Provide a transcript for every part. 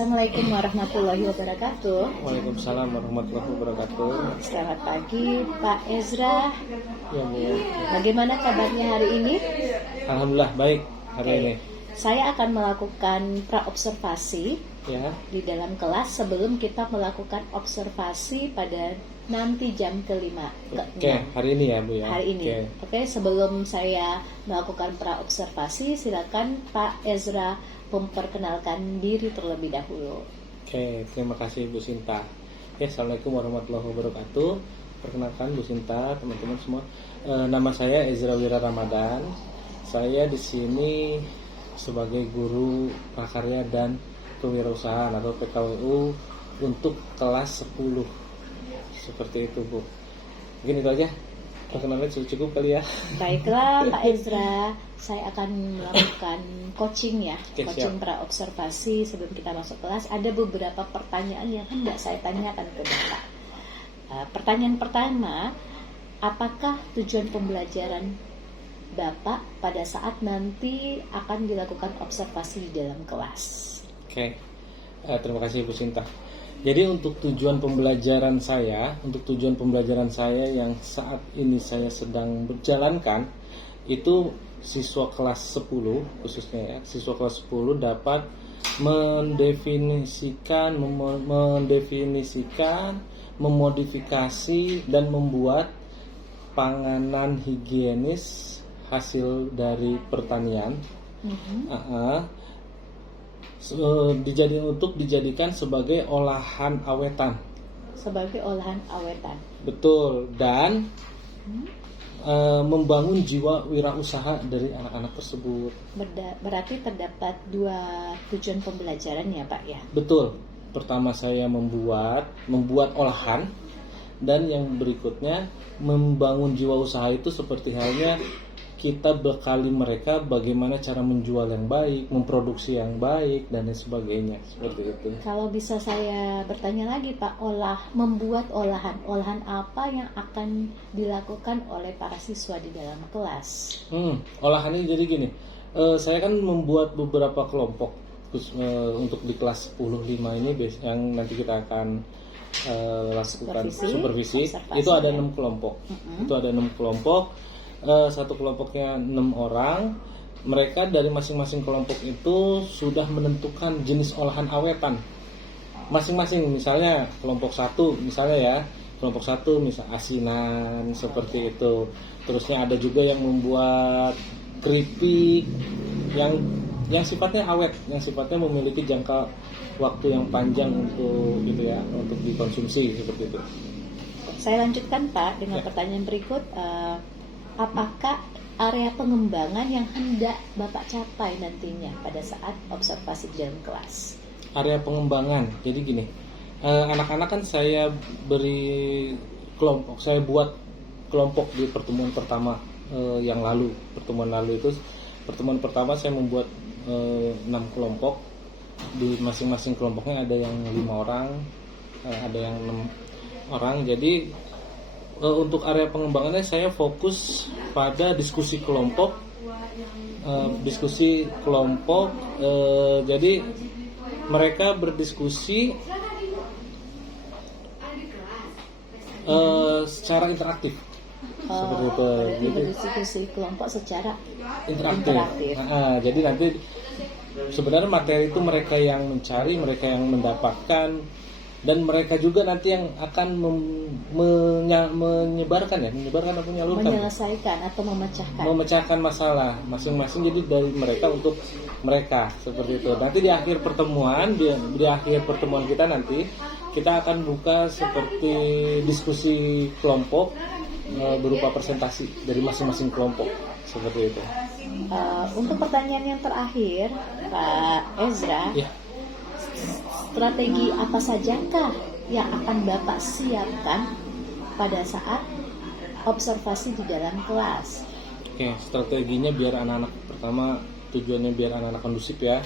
Assalamualaikum warahmatullahi wabarakatuh. Waalaikumsalam warahmatullahi wabarakatuh. Selamat pagi Pak Ezra. Ya Bu. Bagaimana kabarnya hari ini? Alhamdulillah baik hari ini. Saya akan melakukan praobservasi Ya. di dalam kelas sebelum kita melakukan observasi pada nanti jam ke-5. Oke, hari ini ya Bu ya. Hari ini. Oke, sebelum saya melakukan praobservasi, silakan Pak Ezra memperkenalkan diri terlebih dahulu. Oke, terima kasih Bu Sinta. Ya, Assalamualaikum warahmatullahi wabarakatuh. Perkenalkan Bu Sinta, teman-teman semua. Nama saya Ezra Wira Ramadan. Saya di sini sebagai guru prakarya dan kewirausahaan atau PKWU untuk kelas 10. Seperti itu Bu. Mungkin itu aja. Perkenalan cukup kali ya. Baiklah Pak Ezra, saya akan melakukan coaching ya, Oke, coaching siap. praobservasi sebelum kita masuk kelas. Ada beberapa pertanyaan yang hendak saya tanyakan ke Bapak. Pertanyaan pertama, apakah tujuan pembelajaran Bapak pada saat nanti akan dilakukan observasi di dalam kelas? Oke, terima kasih Bu Sinta. Jadi untuk tujuan pembelajaran saya yang saat ini saya sedang berjalankan itu siswa kelas 10 khususnya ya, siswa kelas 10 dapat mendefinisikan, memodifikasi dan membuat panganan higienis hasil dari pertanian. Dijadikan sebagai olahan awetan. Sebagai olahan awetan. Betul, dan membangun jiwa wirausaha dari anak-anak tersebut. Berarti terdapat dua tujuan pembelajaran ya Pak ya? Betul. Pertama saya membuat olahan, dan yang berikutnya membangun jiwa usaha itu seperti halnya kita bekali mereka bagaimana cara menjual yang baik, memproduksi yang baik, dan lain sebagainya. Seperti itu. Kalau bisa saya bertanya lagi Pak, membuat olahan apa yang akan dilakukan oleh para siswa di dalam kelas? Olahannya jadi gini, saya kan membuat beberapa kelompok untuk di kelas 10-5 ini yang nanti kita akan lakukan supervisi. Itu ada 6 kelompok. Itu ada 6 kelompok. Satu kelompoknya 6 orang. Mereka dari masing-masing kelompok itu sudah menentukan jenis olahan awetan masing-masing. Misalnya kelompok 1 kelompok 1 misal asinan seperti itu. Terusnya ada juga yang membuat keripik yang sifatnya awet, yang sifatnya memiliki jangka waktu yang panjang untuk untuk dikonsumsi seperti itu. Saya lanjutkan Pak dengan pertanyaan berikut. Apakah area pengembangan yang hendak Bapak capai nantinya pada saat observasi di dalam kelas? Area pengembangan, jadi gini, anak-anak kan saya beri kelompok, saya buat kelompok di pertemuan pertama yang lalu. Pertemuan pertama saya membuat 6 kelompok. Di masing-masing kelompoknya ada yang 5 orang, ada yang 6 orang. Jadi untuk area pengembangannya saya fokus pada diskusi kelompok. Jadi mereka berdiskusi secara interaktif. Seperti itu. Jadi berdiskusi kelompok secara interaktif. Jadi nanti sebenarnya materi itu mereka yang mencari, mereka yang mendapatkan, dan mereka juga nanti yang akan menyelesaikan atau memecahkan masalah masing-masing. Jadi dari mereka untuk mereka seperti itu. Nanti di akhir pertemuan kita nanti kita akan buka seperti diskusi kelompok berupa presentasi dari masing-masing kelompok seperti itu. Untuk pertanyaan yang terakhir Pak Ezra, ya. Strategi apa sajakah yang akan Bapak siapkan pada saat observasi di dalam kelas? Oke, strateginya biar anak-anak, pertama tujuannya biar anak-anak kondusif ya.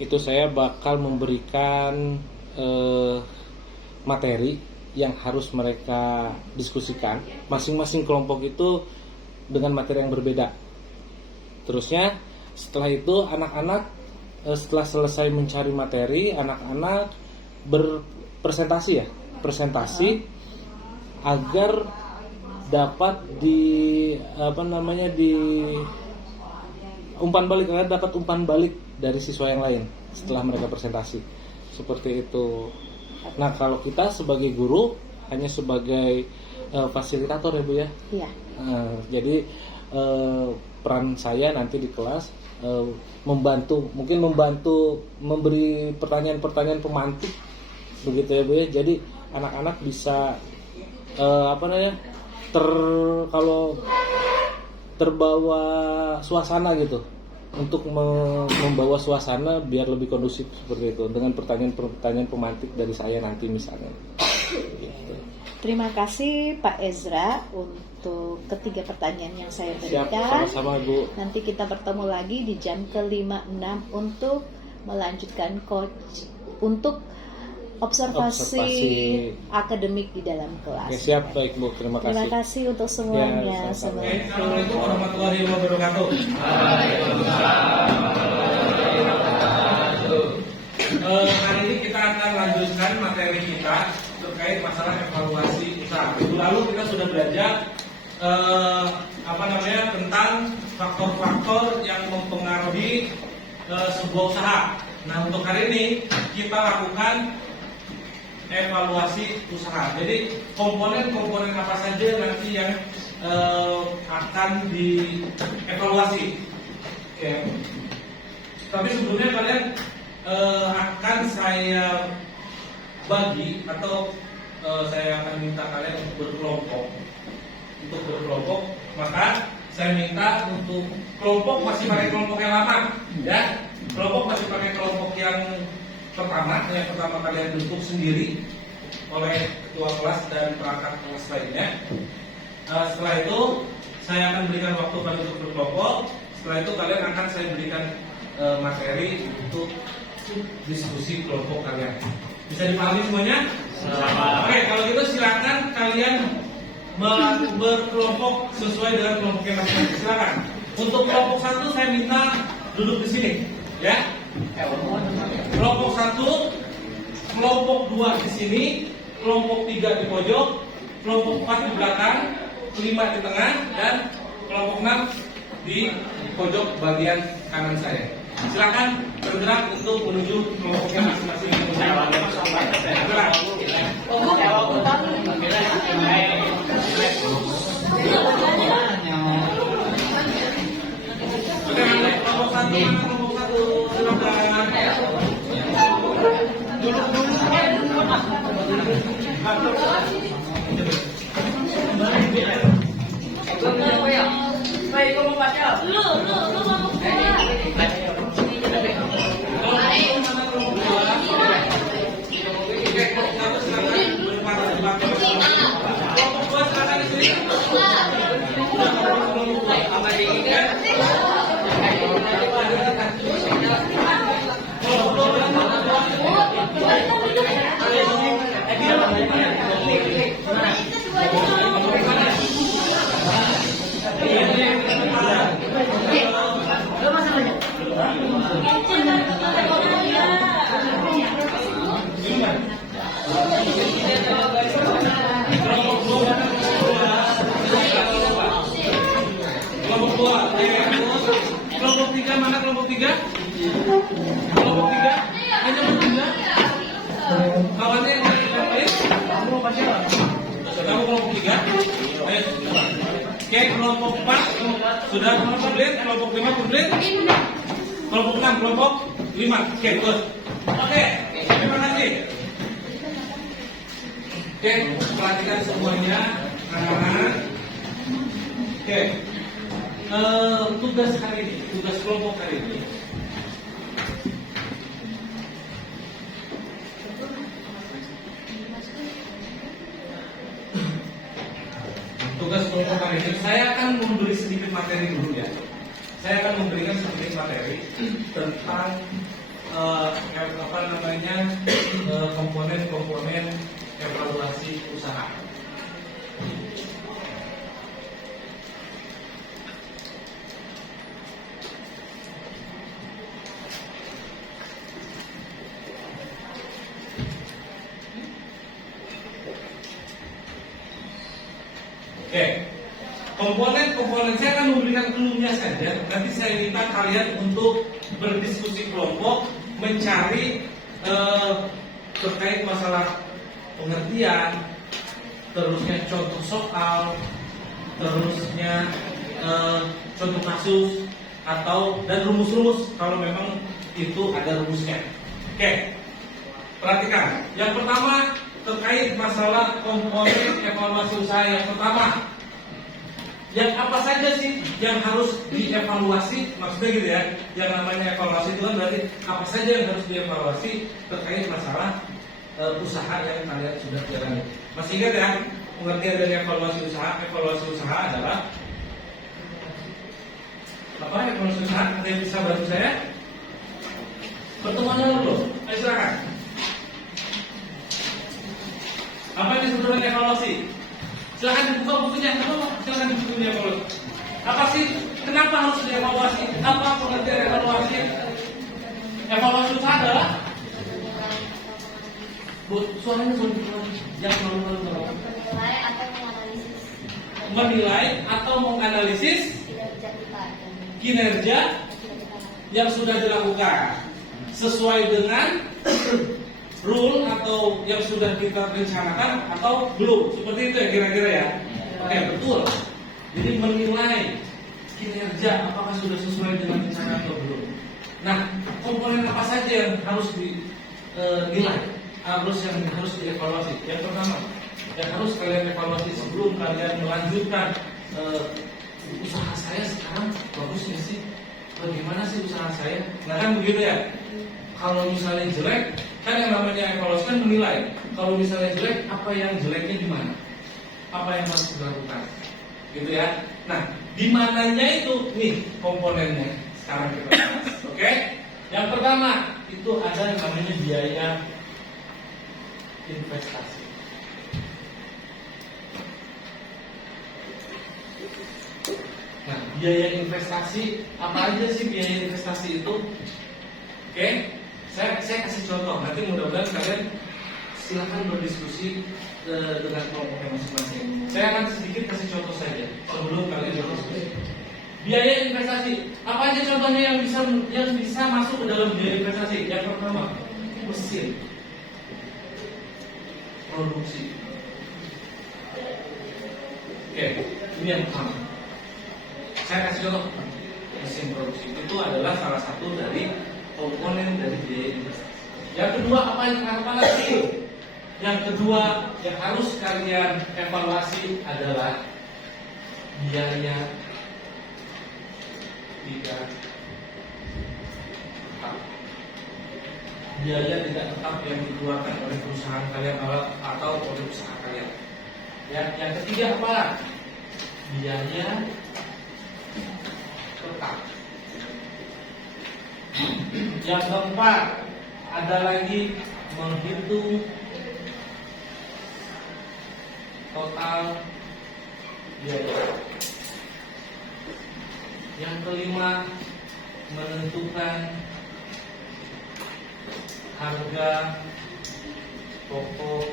Itu saya bakal memberikan materi yang harus mereka diskusikan. Masing-masing kelompok itu dengan materi yang berbeda. Terusnya setelah itu anak-anak setelah selesai mencari materi, anak-anak berpresentasi ya, presentasi agar dapat di umpan balik, agar dapat umpan balik dari siswa yang lain setelah mereka presentasi. Seperti itu. Nah, kalau kita sebagai guru hanya sebagai fasilitator ya Bu ya. Iya. Jadi peran saya nanti di kelas membantu memberi pertanyaan-pertanyaan pemantik begitu ya Bu ya. Jadi anak-anak bisa kalau terbawa suasana gitu, untuk membawa suasana biar lebih kondusif seperti itu dengan pertanyaan-pertanyaan pemantik dari saya nanti misalnya. Gitu. Terima kasih Pak Ezra untuk ketiga pertanyaan yang saya berikan. Siap, sama-sama Bu. Nanti kita bertemu lagi di jam ke-5-6 untuk melanjutkan coach untuk observasi akademik di dalam kelas. Oke, siap, baik Bu. Terima kasih. Terima kasih untuk semuanya. Ya, Assalamualaikum warahmatullahi wabarakatuh. Hari ini kita akan lanjutkan materi kita terkait masalah evaluasi usaha. Minggu lalu kita sudah belajar tentang faktor-faktor yang mempengaruhi sebuah usaha. Nah, untuk hari ini kita lakukan evaluasi usaha. Jadi komponen-komponen apa saja nanti yang akan dievaluasi. Oke. Tapi sebelumnya kalian akan saya bagi atau saya akan minta kalian untuk berkelompok. Maka saya minta untuk kelompok masih pakai kelompok yang lama, ya. Kelompok masih pakai kelompok yang pertama kalian bentuk sendiri oleh ketua kelas dan perangkat kelas lainnya. Setelah itu saya akan berikan waktu kalian untuk berkelompok. Setelah itu kalian akan saya berikan materi untuk diskusi kelompok kalian. Bisa dipahami semuanya? Oke, kalau gitu silakan kalian berkelompok sesuai dengan kelompoknya masing-masing. Silakan. Untuk kelompok 1 saya minta duduk di sini, ya. Kelompok 1, kelompok 2 di sini, kelompok 3 di pojok, kelompok 4 di belakang, 5 di tengah, dan kelompok 6 di pojok bagian kanan saya. Silakan bergerak untuk menuju kelompoknya masing-masing. Bergerak. Kelompok 1 silakan. Kelompok 3 mana kelompok 3? Kelompok 3 hanya berdua. Kawannya yang lain? Kamu kelompok 3? Ayo. Oke, kelompok 4 sudah komplit, kelompok 5 komplit. Kelompok 6, kelompok 5. Oke, good. Oke, terima kasih. Oke, perhatikan semuanya, anak-anak. Oke. Tugas hari ini, tugas kelompok hari ini. Tugas kelompok hari ini, saya akan memberi sedikit materi dulu ya. Saya akan memberikan sedikit materi tentang komponen-komponen evaluasi usaha. Oke. Komponen saya akan memberikan clue-nya saja. Nanti saya minta kalian untuk berdiskusi kelompok, mencari terkait masalah pengertian, terusnya contoh soal, terusnya contoh kasus dan rumus-rumus kalau memang itu ada rumusnya. Oke. Perhatikan. Yang pertama terkait masalah komponen evaluasi usaha yang pertama. Yang apa saja sih yang harus dievaluasi? Maksudnya gitu ya. Yang namanya evaluasi itu kan berarti apa saja yang harus dievaluasi terkait masalah usaha yang kalian sudah jalani. Masih ingat ya pengertian dari evaluasi usaha? Evaluasi usaha adalah apa? Evaluasi usaha ada yang bisa bantu saya? Pertemuannya dulu. Ayo silakan. Apa yang disebut dengan evaluasi? Silakan dibuka bukunya. Silakan dibuka bukunya evaluasi. Apa sih? Kenapa harus dievaluasi? Apa pengertian evaluasi? Evaluasi usaha adalah suaranya yang menilai atau menganalisis kinerja yang sudah dilakukan sesuai dengan rule atau yang sudah kita rencanakan atau belum. Seperti itu ya kira-kira ya. Oke, betul. Jadi menilai kinerja apakah sudah sesuai dengan rencana atau belum. Nah, komponen apa saja yang harus dinilai? Yang harus dievaluasi. Yang pertama, yang harus kalian evaluasi sebelum kalian melanjutkan usaha saya sekarang bagus nggak sih? Bagaimana sih usaha saya? Nah kan begitu ya. Kalau misalnya jelek, kan yang namanya evaluasi kan menilai. Kalau misalnya jelek, apa yang jeleknya di mana? Apa yang harus dilakukan? Gitu ya. Nah, di mananya itu nih komponennya. Sekarang kita bahas. Oke? Yang pertama itu ada yang namanya biaya investasi. Nah, biaya investasi apa aja sih biaya investasi itu? Oke, saya kasih contoh. Nanti mudah-mudahan kalian silakan berdiskusi dengan kelompoknya masing-masing. Saya akan sedikit kasih contoh saja sebelum kalian berdiskusi. Biaya investasi apa aja contohnya yang bisa masuk ke dalam biaya investasi? Yang pertama, mesin produksi. Oke, ini yang pertama. Saya kasih contoh mesin produksi itu adalah salah satu dari komponen dari biaya investasi. Yang kedua apa lagi? Yang kedua yang harus kalian evaluasi adalah biaya tidak tetap. Biaya tidak tetap yang dikeluarkan oleh perusahaan kalian atau oleh usaha kalian. Yang ketiga apa? Biaya tetap. Yang keempat ada lagi menghitung total biaya. Yang kelima menentukan harga pokok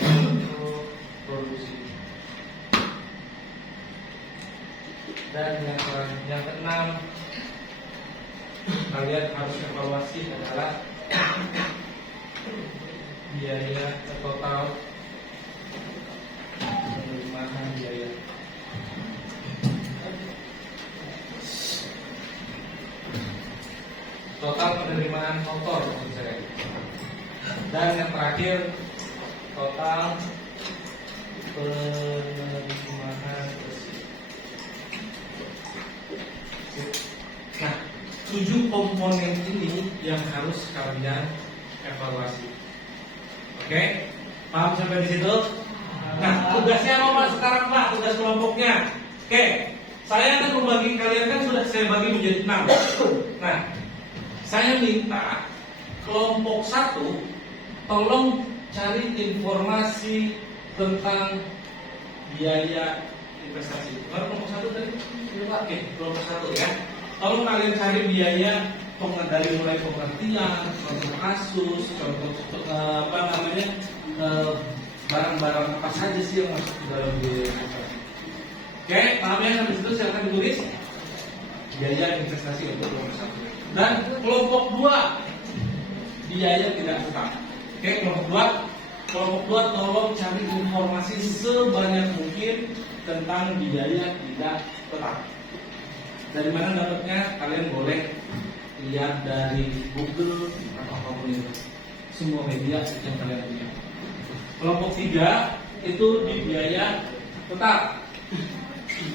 untuk produksi. Dan yang keenam kalian harus evaluasi adalah biaya total penerimaan biaya. Total penerimaan kotor maksud saya. Dan yang terakhir total penerimaan bersih. Nah, 7 komponen ini yang harus kalian evaluasi. Oke? Paham sampai di situ? Nah, tugasnya apa Pak sekarang Pak? Tugas kelompoknya. Oke, saya akan membagi kalian kan sudah saya bagi menjadi 6. Nah, saya minta kelompok 1 tolong cari informasi tentang biaya investasi. Kelompok 1 tadi? Oke, kelompok 1 ya. Tolong kalian cari biaya dari mulai pengertian, contoh kasus, contoh barang-barang apa saja sih yang masuk ke dalam biaya investasi. Oke, paham ya sampai situ? Silakan ditulis. Biaya investasi untuk kelompok 1. Dan kelompok 2, biaya tidak tetap. Oke, kelompok 2 tolong cari informasi sebanyak mungkin tentang biaya tidak tetap. Dari mana dapatnya? Kalian boleh lihat dari Google atau apapun itu, semua media yang kalian punya. Kelompok 3 itu di biaya tetap,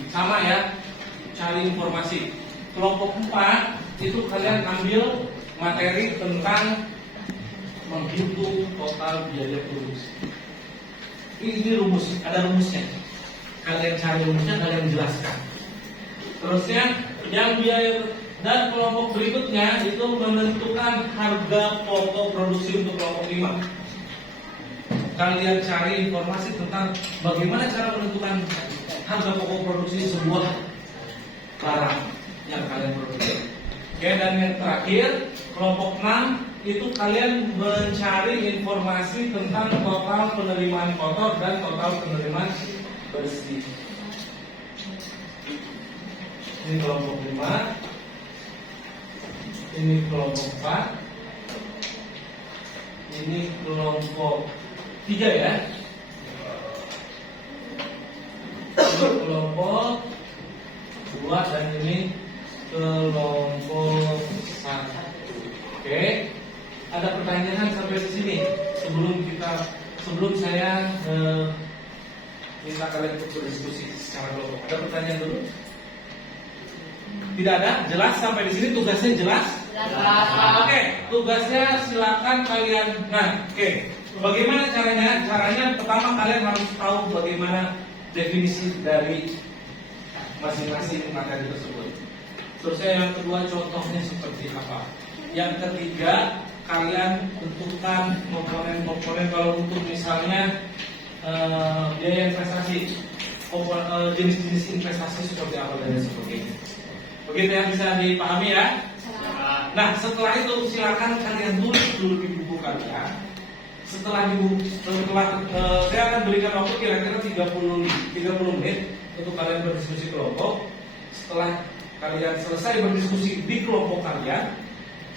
sama ya, cari informasi. Kelompok 4 itu kalian ambil materi tentang menghitung total biaya produksi. Ini rumus, ada rumusnya. Kalian cari rumusnya, kalian jelaskan. Terusnya yang biaya, dan kelompok berikutnya itu menentukan harga pokok produksi untuk kelompok 5. Kalian cari informasi tentang bagaimana cara menentukan harga pokok produksi sebuah barang yang kalian produksi. Oke, dan yang terakhir kelompok 6 itu kalian mencari informasi tentang total penerimaan kotor dan total penerimaan bersih. Ini kelompok 5, ini kelompok 4, ini kelompok 3 ya. Ini kelompok 2 dan ini kelompok 1. Oke, ada pertanyaan sampai di sini sebelum saya minta kalian untuk berdiskusi secara kelompok. Ada pertanyaan dulu? Tidak ada? Jelas sampai di sini tugasnya jelas? Oke, tugasnya silakan kalian. Nah, oke. Bagaimana caranya? Caranya pertama kalian harus tahu bagaimana definisi dari masing-masing materi tersebut. Terusnya yang kedua contohnya seperti apa. Yang ketiga kalian tentukan komponen-komponen kalau untuk misalnya biaya investasi, jenis-jenis investasi seperti apa dan sebagainya. Begitu yang bisa dipahami ya. Nah setelah itu silakan kalian tulis dulu di buku kalian. Setelah saya akan berikan waktu kira-kira 30 menit untuk kalian berdiskusi kelompok. Setelah kalian selesai berdiskusi di kelompok kalian,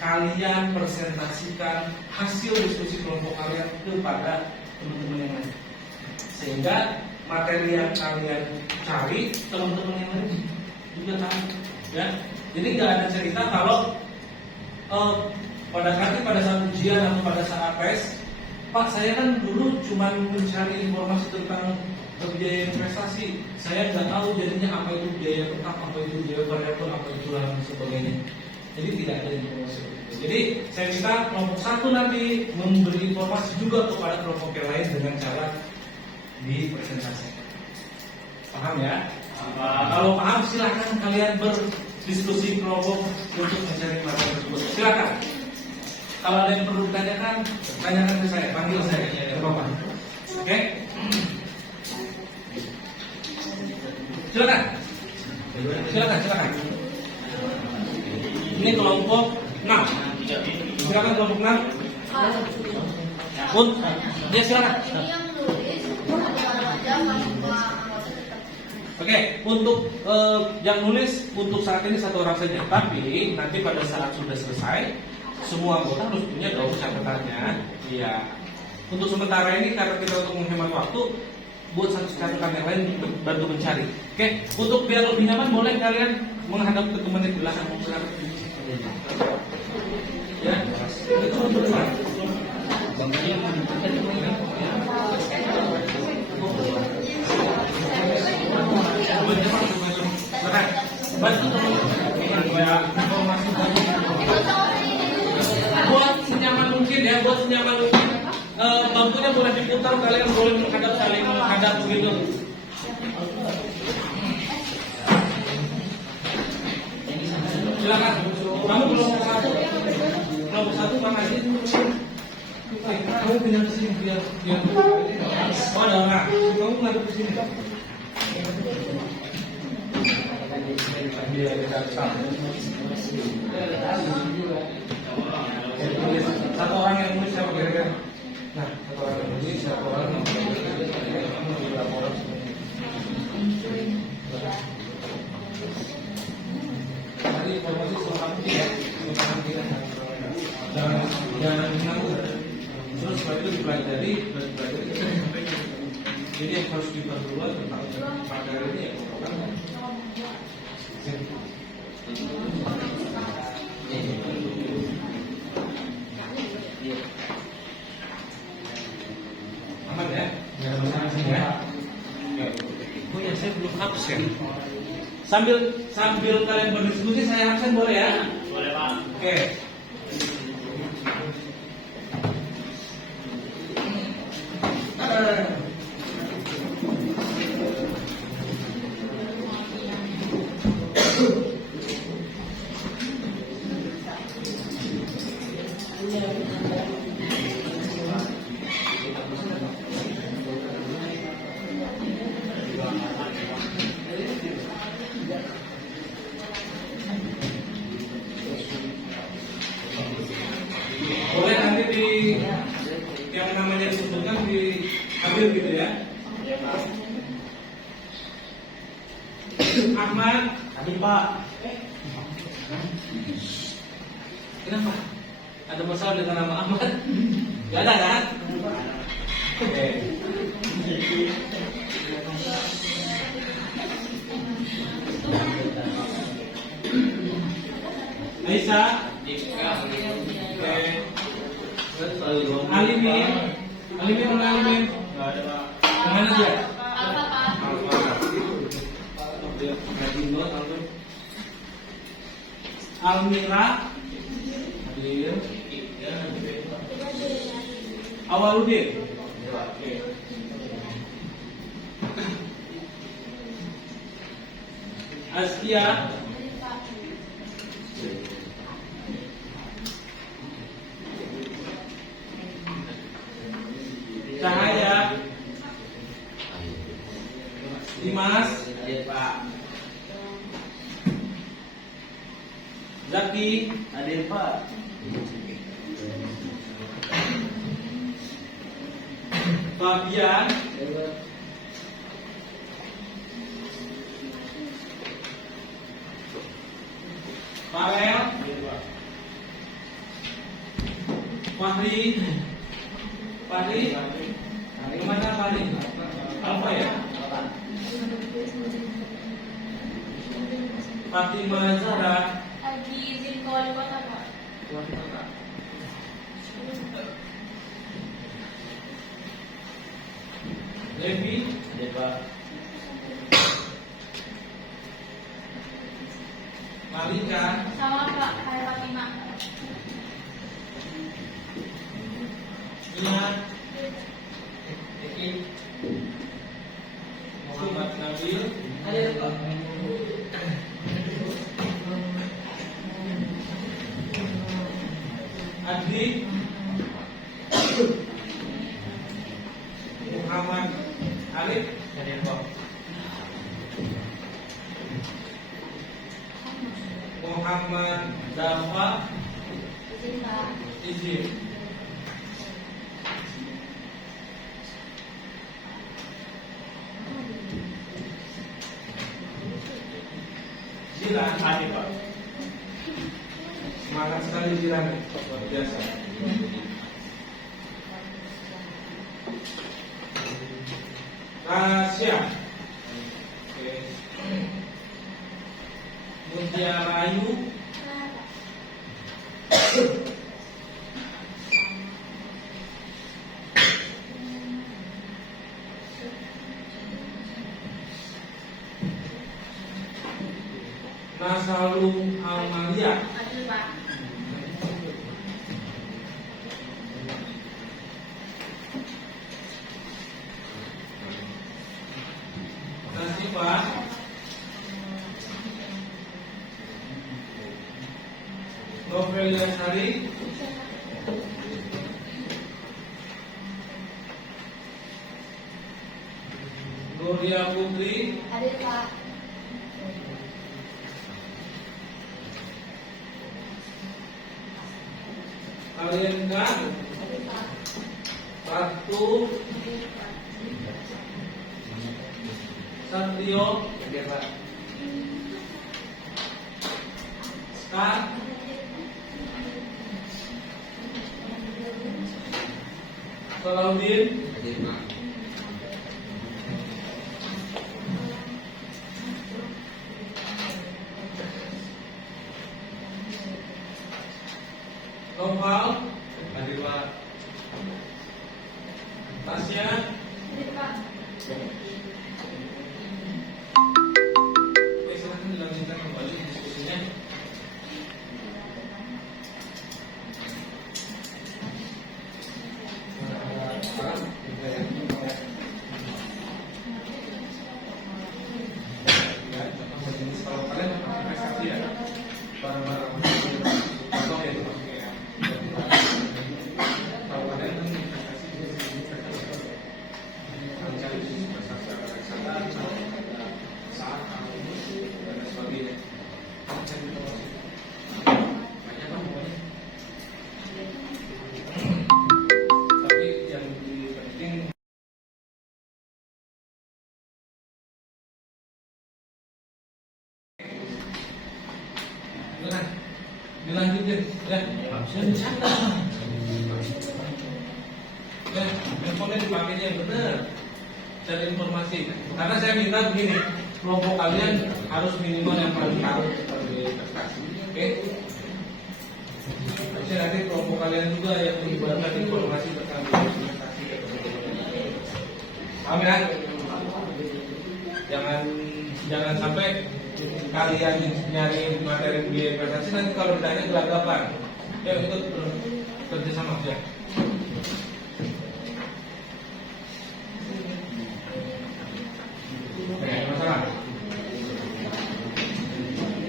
kalian presentasikan hasil diskusi kelompok kalian kepada teman-teman yang lain, sehingga materi yang kalian cari teman-teman yang lain juga tahu ya. Jadi nggak ada cerita kalau pada saat ujian atau pada saat tes, Pak saya kan dulu cuma mencari informasi tentang biaya investasi, saya nggak tahu jadinya apa itu biaya tetap, apa itu biaya variabel, apa itu dan sebagainya. Jadi tidak ada informasi itu. Jadi saya minta kelompok 1 nanti memberi informasi juga kepada kelompok yang lain dengan cara dipresentasikan. Paham ya? Kalau paham silakan kalian berdiskusi kelompok untuk mencari materi tersebut. Silakan. Kalau ada yang perlu ditanyakan, tanyakan ke saya, panggil saya ke Bapak. Oke? Silakan. Silakan. Ini kelompok 6. Silakan kelompok 6. Ya silakan. Oke, untuk yang nulis untuk saat ini 1 orang saja. Tapi nanti pada saat sudah selesai, semua anggota harus punya dong catatannya. Iya. Untuk sementara ini karena kita untuk menghemat waktu, buat satu catatan yang lain bantu mencari. Oke, untuk biar lebih nyaman boleh kalian menghadap ke teman di belakang. Ya, itu untuk bantu buat senyaman mungkin ya, bangkunya boleh diputar, kalian boleh saling menghadap begitu. Silakan. Kamu kelompok 1 Bang Aziz. Kamu pindah ke sini biar. Oh ada orang. Kamu ngadep ke sini. Satu orang yang nulis siapa kira-kira? Nah, satu orang yang nulis, satu orang yang Jangan mengganggu. Terus setelah itu dipelajari. Ini yang harus diperluas tentang materi ini ya. Aman ya? Nggak ada masalah sih ya? Oh ya, saya belum absen. Sambil kalian berdiskusi saya absen boleh ya? Boleh Pak. Oke. Boleh nanti di yang namanya disebutkan diambil gitu ya. Ahmad, hadir Pak. Kenapa? Ada masalah dengan nama Ahmad? Gak ada kan? Oke. Aisyah. Alimin mana Alimin? Nggak ada Pak. Kemana dia? Almira. Hadir. Awaludin. Askia. Cahaya. Dimas. Hadir Pak. Zaki. Hadir Pak. Fabian. Farel. Fahri. Kemana Fahri? Apa ya? Fatimah Zahra. Lagi izin ke wali kota Pak. Levi. Malika. Sama Pak, Hai Fatimah. Ina. Muhammad Nabil. Hadir Pak. Adli. Muhammad Alif. Hadir Pak. Muhammad Dafa. Izin Pak. Izin. Jiran. Hadir Pak. Semangat sekali Jiran, luar biasa. Rasya. Oke. Mutiara Ayu. Nasalum Amalia. Hadir Pak. Nasibah. Novelia Sari. Gloria Putri. Hadir Pak. Alienka. Hadir Pak. Ratu. Hadir Pak. Satrio. Skar. Salahuddin. Noval. Hadir Pak. Tasya. Hadir Pak. Oke, silahkan dilanjutkan kembali diskusinya. Kalau kalian investasi ya, barang-barang contoh ya, kalau kalian kan investasi mencari investasi reksadana, saham, dan lain sebagainya. Banyak lah pokoknya. Tapi yang lebih penting Nah, dilanjutin ya. Ya, handphonenya dipakainya yang benar. Cari informasi. Karena saya minta begini, kelompok kalian harus minimal yang paling tahu tentang investasi. Oke? Jadi nanti kelompok kalian juga yang menyebarkan informasi tentang investasi. Paham ya? Jangan sampai kalian nyari materi biaya investasi nanti kalau ditanya gelagapan. Ya ikut kerja sama ya. Oke, masalah.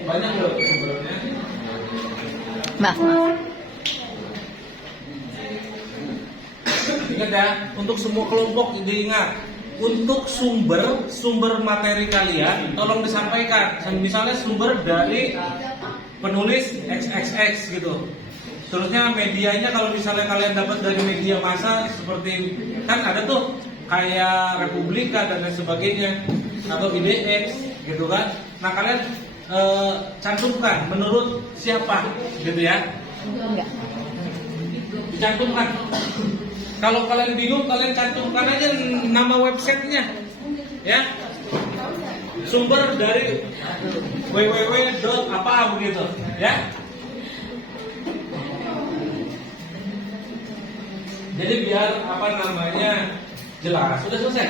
Banyak loh sebenarnya. Maaf. Ingat ya, untuk semua kelompok diingat. Untuk sumber materi kalian tolong disampaikan. Misalnya sumber dari penulis XXX gitu. Terusnya medianya kalau misalnya kalian dapat dari media massa seperti kan ada tuh kayak Republika dan lain sebagainya atau IDX gitu kan. Nah kalian cantumkan menurut siapa gitu ya. Enggak. Dicantumkan. Kalau kalian bingung, kalian cantumkan aja nama websitenya, ya. Sumber dari www.apa begitu, ya. Jadi biar apa namanya jelas. Sudah selesai?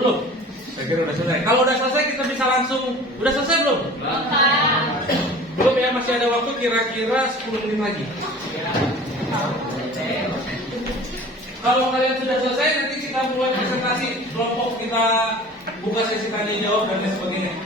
Belum? Saya kira udah selesai. Kalau udah selesai kita bisa langsung. Udah selesai belum? Belum ya, masih ada waktu kira-kira 10 menit lagi. Kalau kalian sudah selesai, nanti kita mulai presentasi kelompok, kita buka sesi tanya jawab dan lain sebagainya.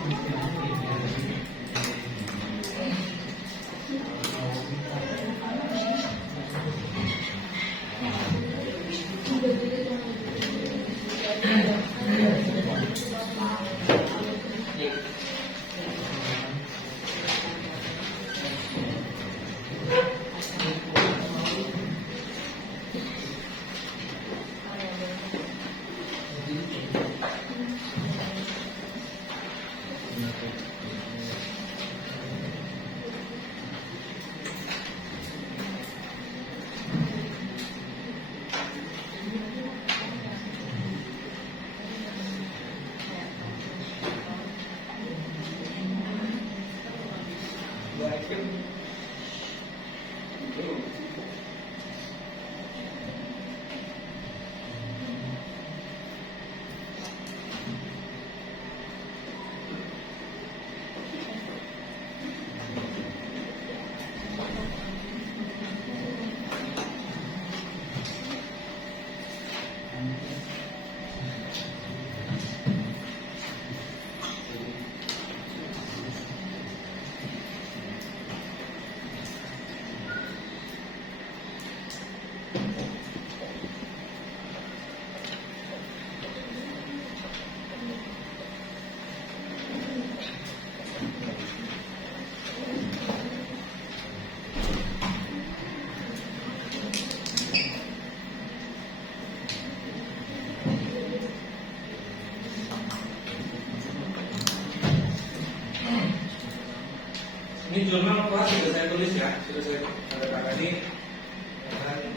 Ini jurnal kelas sudah saya tulis ya, sudah saya tanda tangani.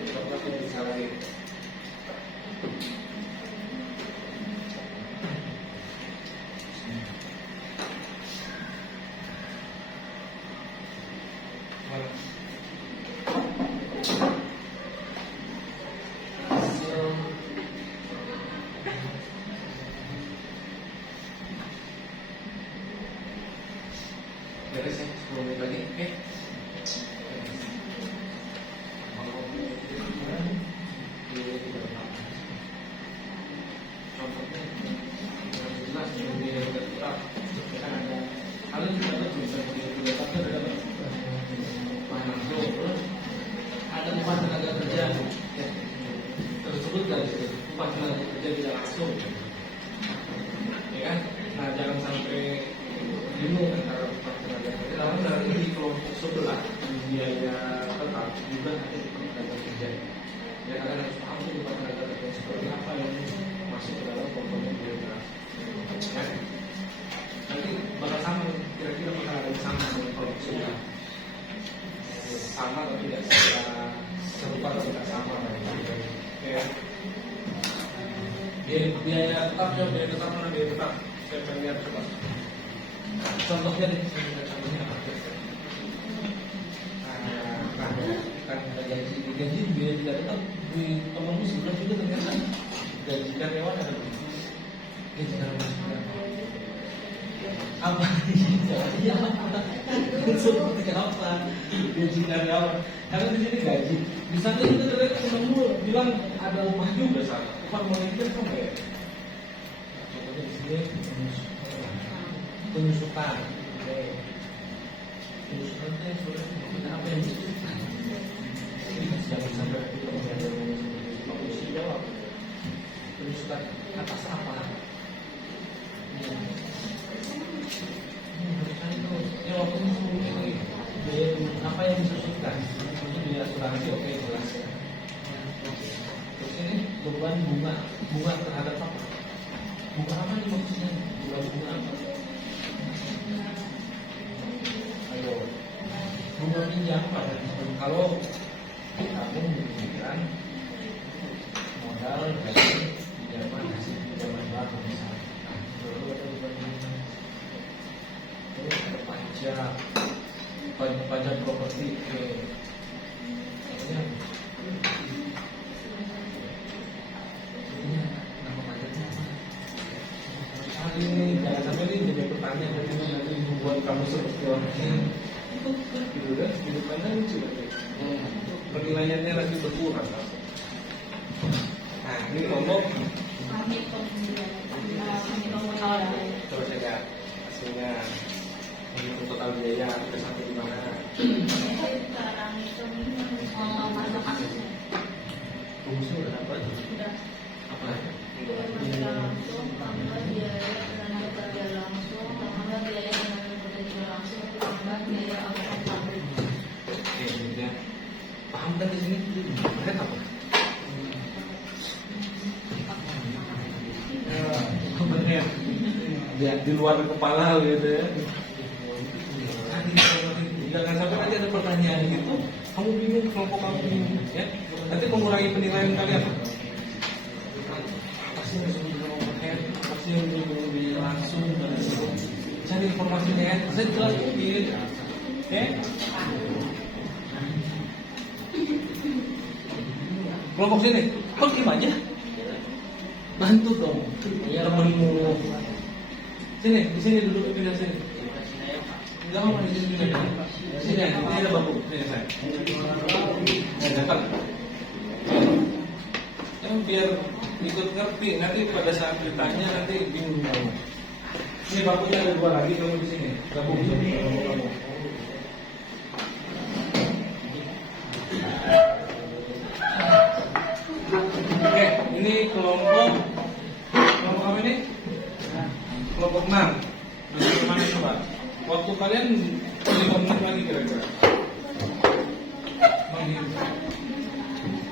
Kelas bisa lagi. upah tenaga kerja tidak langsung, ya kan? Nah jangan sampai bingung antara upah tenaga kerja. Karena nanti di kelompok sebelah biaya tetap juga ada di tenaga kerja. Ya kalian harus paham tuh upah tenaga kerja seperti apa yang masuk ke dalam komponen biaya. Ya. Nanti bakal sama, kira-kira bakal ada yang sama dengan kelompok sebelah. Sama atau tidak secara serupa atau tidak sama. Oke. Biaya tetap mana biaya tetap? Saya pengen lihat coba. Contohnya nih, contohnya apa? Nah, kan ada gaji biaya tidak tetap di temanmu sebelah juga ternyata gaji karyawan ada gaji karyawan apa? Iya apa? Seperti apa? Gaji karyawan. Karena di sini gaji. Di sana juga terlihat temanmu bilang ada upah juga sana. Upah moneter kan ya. Contohnya di sini penyusutan. Penyusutan itu sebenarnya apa yang disebutkan? Jangan sampai kita mengajar polisi jawab. Penyusutan atas apa? Ya waktu itu apa yang disusutkan? Itu biaya asuransi, oke jelas. Terus ini beban bunga terhadap apa? Bunga apa nih maksudnya? Bunga apa? Ayo, bunga pinjam pada kalau kamu memberikan modal dari pinjaman hasil pinjaman baru misalnya. Terus ada pajak properti nama pajaknya apa? Ini jangan sampai ini jadi pertanyaan dan ini nanti membuat kamu seperti orang itu gitu kan, hidupannya lucu penilaiannya nanti berkurang. Nah ini kelompok coba saya hasilnya untuk total biaya sampai di mana? Rumusnya udah dapat? Sudah. Apa? Biaya langsung, tambah biaya tenaga kerja langsung, tambah biaya tenaga kerja langsung, tambah biaya angkutan pabrik. Oke, ya. Paham kan di sini? Mereka apa? Benar. Ya, di luar kepala gitu ya. Jangan sampai nanti ada pertanyaan gitu, kamu bingung, kelompok kamu bingung, ya. Nanti mengurangi penilaian kalian. Pasti yang belum pakai, pasti yang belum langsung dan cari informasinya ya. Saya jelas mungkin, oke? Kelompok sini, kok diem aja? Bantu dong, temenmu. Sini, di sini duduk di sini. Enggak mau di sini. Sini ada bambu. Sini saya. Cepat. Yang biar ikut ngerti. Nanti pada saat ditanya nanti bingung kamu. Ini bambunya ada 2 lagi, kamu di sini. Gabung kamu. Oke, ini kelompok apa ini? Kelompok 6. Bagaimana coba? Waktu kalian 5 menit lagi kira-kira.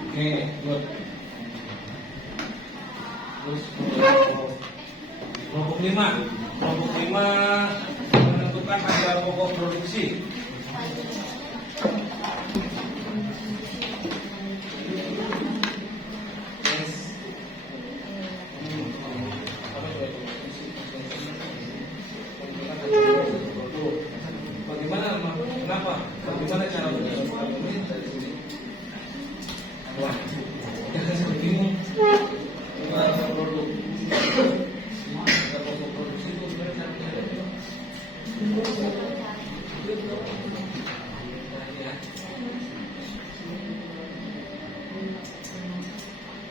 Oke, good. Terus kelompok 5. Kelompok 5 menentukan harga pokok produksi. Kenapa? Bagaimana cara menentukan ini dari sini? Wah, jangan seperti ini. Produk. Pokok produksi itu sebenarnya ya.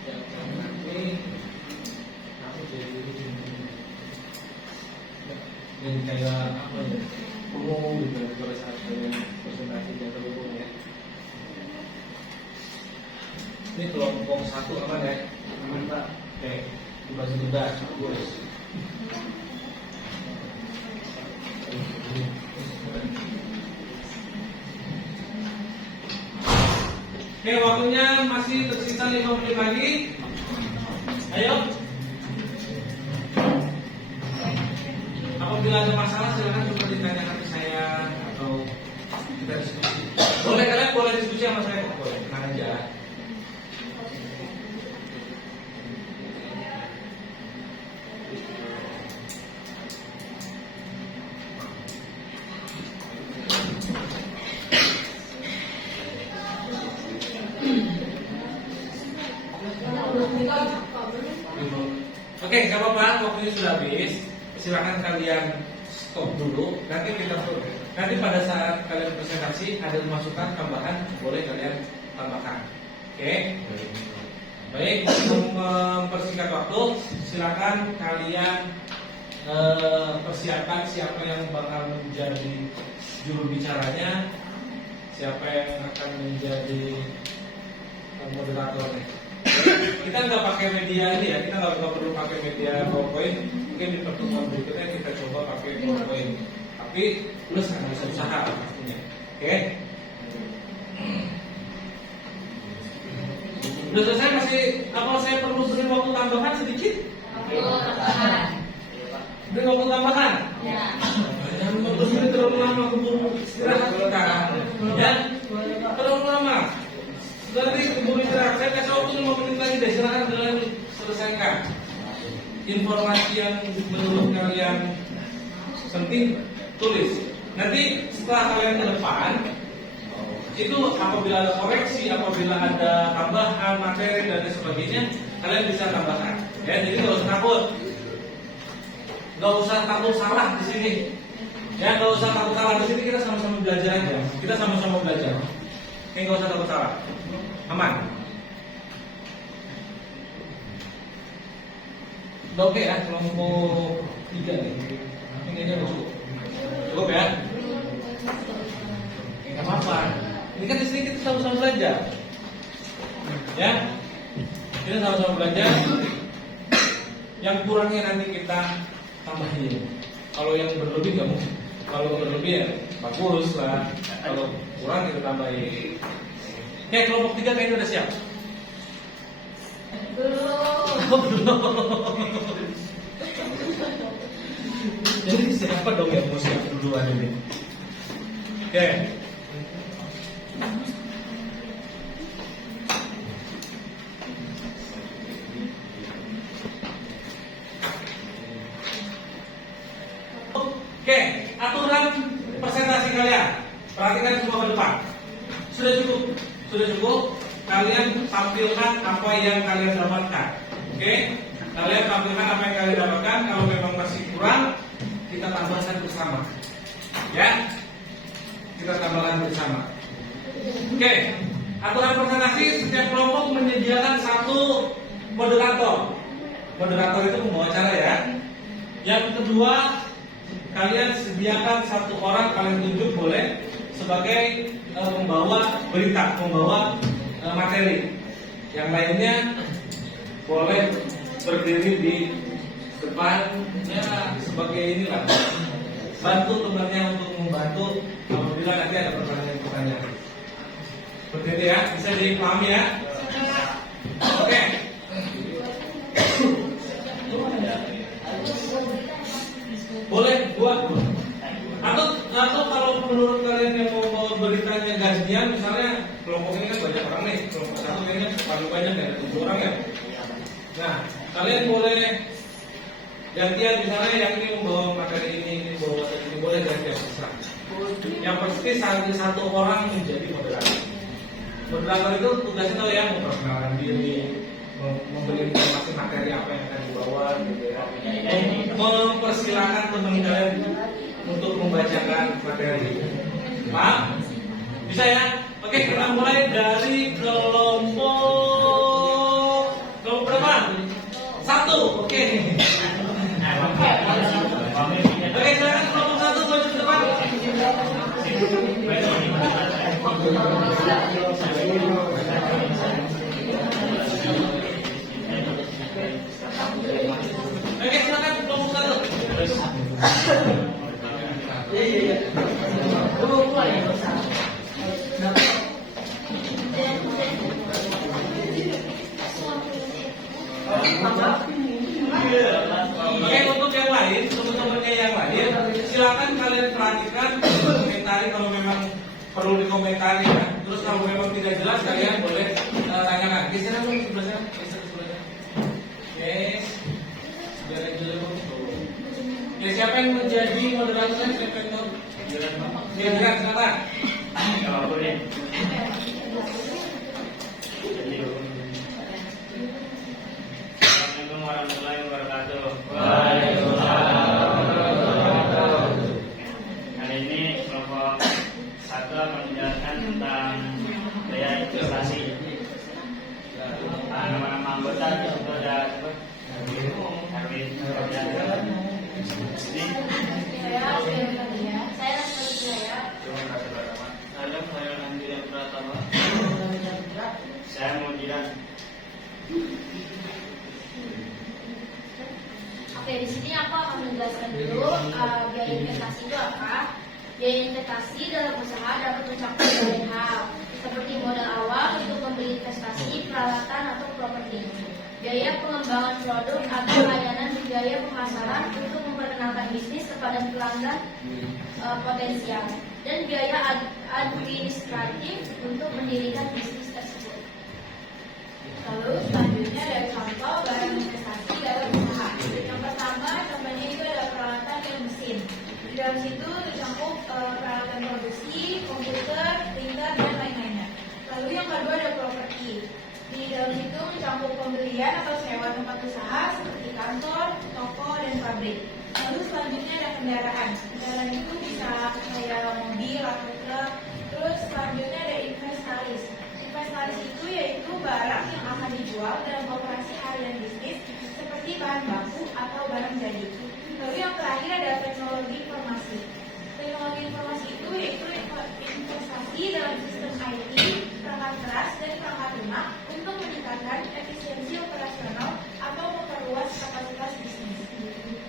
Jangan nanti aku jadi kayak apa ya? Umum gitu pada saat kalian presentasi dan terhubung ya. Ini kelompok 1 aman ya? Aman Pak. Oke, dibagi tugas, bagus. Oke, waktunya masih tersisa 5 menit lagi. Ayo. Apabila ada masalah silakan coba ditanyakan ke saya atau kita diskusi. Kalian boleh diskusi sama saya kok, boleh. Tenang aja. Oke, gak apa-apa, waktunya sudah habis. Silakan kalian stop dulu. Nanti pada saat kalian presentasi ada masukan tambahan, boleh kalian tambahkan. Oke. Baik, untuk mempersingkat waktu, silakan kalian persiapkan siapa yang bakal menjadi juru bicaranya, siapa yang akan menjadi moderatornya. Kita nggak pakai media ini ya, kita nggak perlu pakai media PowerPoint. Mungkin di pertemuan berikutnya kita coba pakai PowerPoint. Tapi plus nggak bisa usaha pastinya. Oke? Udah selesai masih apa? Saya perlu beri waktu tambahan sedikit. Beri waktu tambahan. Ya. Jangan berdiri terlalu lama, keburu istirahat sekarang. Ya, terlalu lama. Nanti keburu istirahat. Saya kasih waktu 5 menit lagi deh. Silakan kalian selesaikan informasi yang menurut kalian penting, tulis. Nanti setelah kalian ke depan, itu apabila ada koreksi, apabila ada tambahan materi dan lain sebagainya, kalian bisa tambahkan. Ya, jadi nggak usah takut. Nggak usah takut salah di sini. Ya, nggak usah takut salah di sini. Kita sama-sama belajar aja. Kita sama-sama belajar. Oke, nggak usah takut salah. Aman. Udah oke ya, kelompok 3 nih. Ini aja udah cukup. Cukup ya? Nggak apa-apa. Ini kan di sini kita sama-sama belajar. Ya? Kita sama-sama belajar. Yang kurangnya nanti kita tambahin. Kalau yang berlebih nggak mungkin. Kalau berlebih ya bagus lah. Kalau kurang kita tambahin. Oke, kelompok 3 kayaknya udah siap. Belum. Jadi siapa dong yang mau siap duluan ini? Oke. Oke, aturan presentasi kalian. Perhatikan semua ke depan. Sudah cukup. Sudah cukup. Kalian tampilkan apa yang kalian dapatkan. Oke? Kalian tampilkan apa yang kalian dapatkan. Kalau memang masih kurang, kita tambahkan bersama. Ya? Kita tambahkan bersama. Oke. Aturan presentasi, setiap kelompok menyediakan satu moderator. Moderator itu membawa acara ya. Yang kedua, kalian sediakan satu orang, kalian tunjuk boleh sebagai membawa berita, membawa materi. Yang lainnya boleh berdiri di depan ya sebagai inilah, bantu temannya untuk membantu apabila nanti ada pertanyaan. Seperti itu ya, bisa dipahami ya. Oke. Boleh buat. Atau kalau menurut kalian yang mau beritanya gantian, misalnya kelompok ini kan banyak orang nih, kelompok satu kayaknya paling banyak ya, 7 orang ya. Nah, kalian boleh gantian, misalnya yang ini membawa materi ini membawa materi ini, boleh gantian terserah. Yang pasti satu orang menjadi moderator. Moderator itu tugasnya tahu ya, memperkenalkan diri, memberi informasi materi apa yang akan dibawa, gitu ya. Mempersilahkan teman kalian untuk membacakan materi. Paham? Bisa ya? Oke, kita mulai dari kelompok berapa? 1. Oke. Oke, silakan kelompok 1 maju ke depan. Oke, untuk yang lain, teman-temannya yang lain, silakan kalian perhatikan, komentari kalau memang perlu dikomentari ya. Terus kalau memang tidak jelas kalian boleh tanyakan. Geser dulu sebelah sana, geser sebelah sana. Oke, biar dulu. Ya, siapa yang menjadi moderator? Siapa yang mau? Giliran silakan. Kalau boleh. Assalamualaikum warahmatullahi wabarakatuh. Hari ini kelompok 1 akan menjelaskan tentang daya investasi. Nama-nama anggota di situ ada Arwin, saya mau jiran. Oke, di sini aku akan menjelaskan dulu biaya investasi itu apa. Biaya investasi dalam usaha dapat mencakup banyak hal, seperti modal awal untuk membeli investasi, peralatan atau properti, biaya pengembangan produk atau layanan, biaya pemasaran untuk memperkenalkan bisnis kepada pelanggan potensial, dan biaya administratif untuk mendirikan bisnis tersebut. Lalu selanjutnya ada contoh barang investasi dalam usaha. Yang pertama, contohnya itu ada peralatan dan mesin. Di dalam situ tercakup peralatan produksi, komputer, printer, dan lain-lainnya. Lalu yang kedua ada properti. Di dalam situ mencakup pembelian atau sewa tempat usaha seperti kantor, toko, dan pabrik. Lalu selanjutnya ada kendaraan. Kendaraan itu bisa kayak mobil atau truk. Terus selanjutnya ada inventaris. Inventaris itu yaitu barang yang akan dijual dalam operasi harian bisnis seperti bahan baku atau barang jadi. Lalu yang terakhir ada teknologi informasi. Teknologi informasi itu yaitu investasi dalam sistem IT, perangkat keras, dan perangkat lunak untuk meningkatkan efisiensi operasional atau memperluas kapasitas bisnis.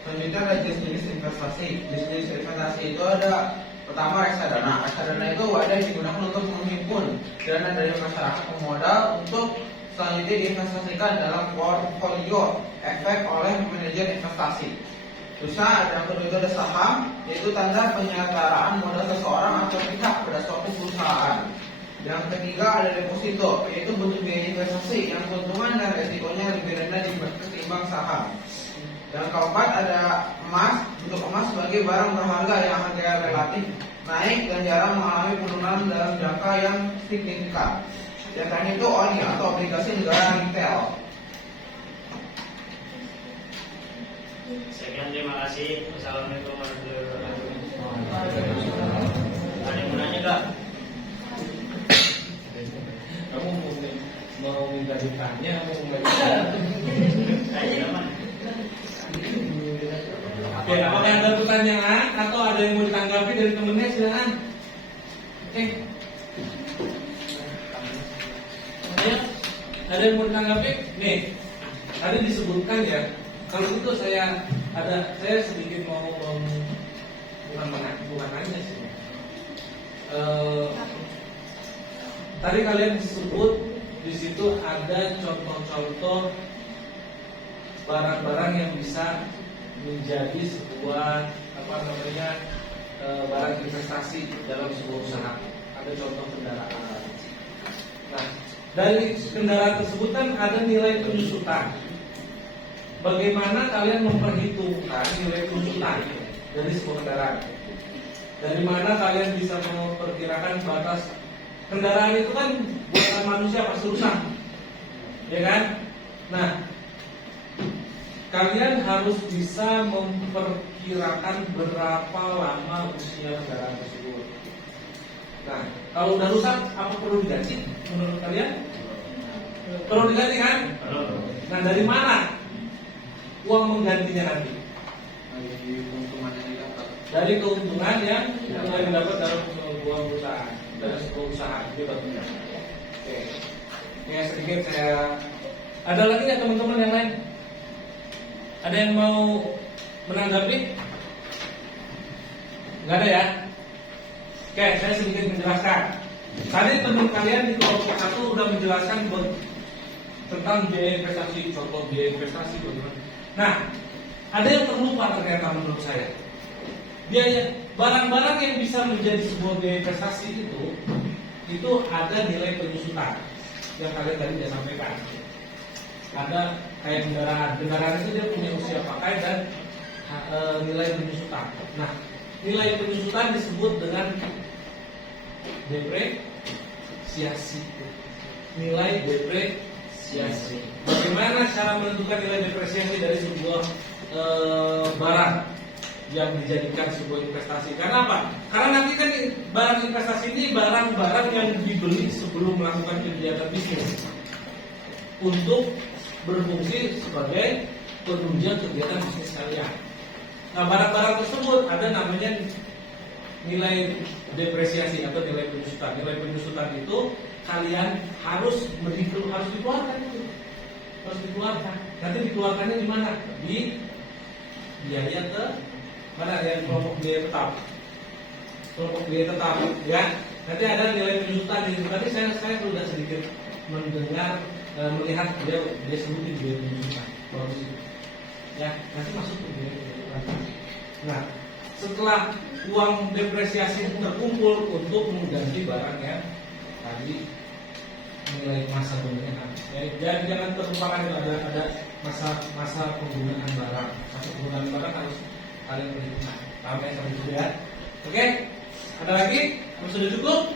Selanjutnya ada jenis investasi. Jenis investasi itu ada pertama reksadana. Reksadana itu wadah yang digunakan untuk menghimpun dana dari masyarakat pemodal untuk selanjutnya diinvestasikan dalam portfolio efek oleh manajer investasi. Terus ada yang kedua itu ada saham, yaitu tanda penyelenggaraan modal seseorang atau pihak pada suatu perusahaan. Yang ketiga ada deposito, yaitu bentuk biaya investasi yang keuntungan dan resikonya lebih rendah ketimbang saham. Yang keempat ada emas, untuk emas sebagai barang berharga yang harganya relatif naik dan jarang mengalami penurunan dalam jangka yang signifikan. Yang terakhir itu ONI atau obligasi negara retail. Sekian, terima kasih. Wassalamualaikum warahmatullahi wabarakatuh. Ada yang mau nanya nggak? Kamu mau minta ditanya, mau Tanya apa? Oke, apakah ada pertanyaan atau ada yang mau ditanggapi dari temennya? Silakan. Oke. Ya, ada yang mau ditanggapi? Nih, tadi disebutkan ya. Kalau itu saya sedikit mau bukan nanya sih. Tadi kalian disebut di situ ada contoh-contoh barang-barang yang bisa menjadi sebuah barang investasi dalam sebuah usaha. Ada contoh kendaraan. Nah, dari kendaraan tersebut kan ada nilai penyusutan. Bagaimana kalian memperhitungkan nilai penyusutan dari sebuah kendaraan? Dari mana kalian bisa memperkirakan batas kendaraan itu kan buatan manusia pasti rusak, ya kan? Nah, kalian harus bisa memperkirakan berapa lama usia kendaraan tersebut. Nah, kalau udah rusak, apa perlu diganti? Menurut kalian? Perlu diganti kan? Nah, dari mana uang menggantinya nanti? Dari keuntungan yang didapat dalam sebuah perusahaan, dari sebuah usaha gitu. Oke. Ya, sedikit saya. Ada lagi nggak teman-teman yang lain? Ada yang mau menanggapi? Nggak ada ya? Oke, saya sedikit menjelaskan. Tadi teman kalian di kelompok 1 udah menjelaskan tentang biaya investasi, contoh biaya investasi bagaimana. Nah, ada yang terlupa ternyata menurut saya. Biaya barang-barang yang bisa menjadi sebuah biaya investasi itu ada nilai penyusutan yang kalian tadi sudah sampaikan. Ada kayak kendaraan itu dia punya usia pakai dan nilai penyusutan. Nah, nilai penyusutan disebut dengan depresiasi. Nilai depresiasi. Bagaimana cara menentukan nilai depresiasi dari sebuah barang yang dijadikan sebuah investasi? Karena apa? Karena nanti kan barang investasi ini barang-barang yang dibeli sebelum melakukan kegiatan bisnis untuk berfungsi sebagai penunjang kegiatan bisnis kalian. Nah, barang-barang tersebut ada namanya nilai depresiasi atau nilai penyusutan. Nilai penyusutan itu kalian harus dikeluarkan itu. Harus dikeluarkan. Nanti dikeluarkannya di mana? Di biaya ke mana yang kelompok biaya tetap. Kelompok biaya tetap ya. Nanti ada nilai penyusutan di situ. Tadi saya sudah sedikit mendengar melihat dia sebutin biaya penyusutan. Bagus itu. Ya, nanti masuk ke biaya penyusutan. Nah, setelah uang depresiasi terkumpul untuk mengganti barang yang tadi nilai masa penggunaan. Ya, jangan terlupakan ada masa penggunaan barang. Masa penggunaan barang harus kalian perhitungkan. Paham ya sampai situ ya? Oke? Ada lagi? Sudah cukup?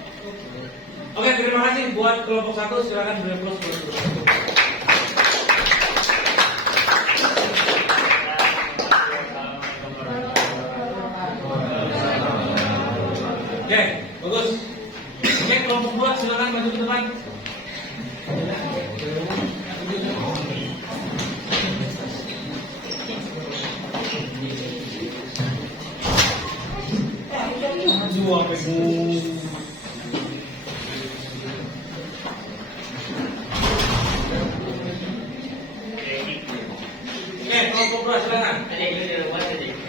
Oke, terima kasih buat kelompok 1. Silakan berhubung. Oke, bagus. Oke, kelompok 2 silakan maju ke depan. Dua pegung. Oke, kelompok 2 silakan.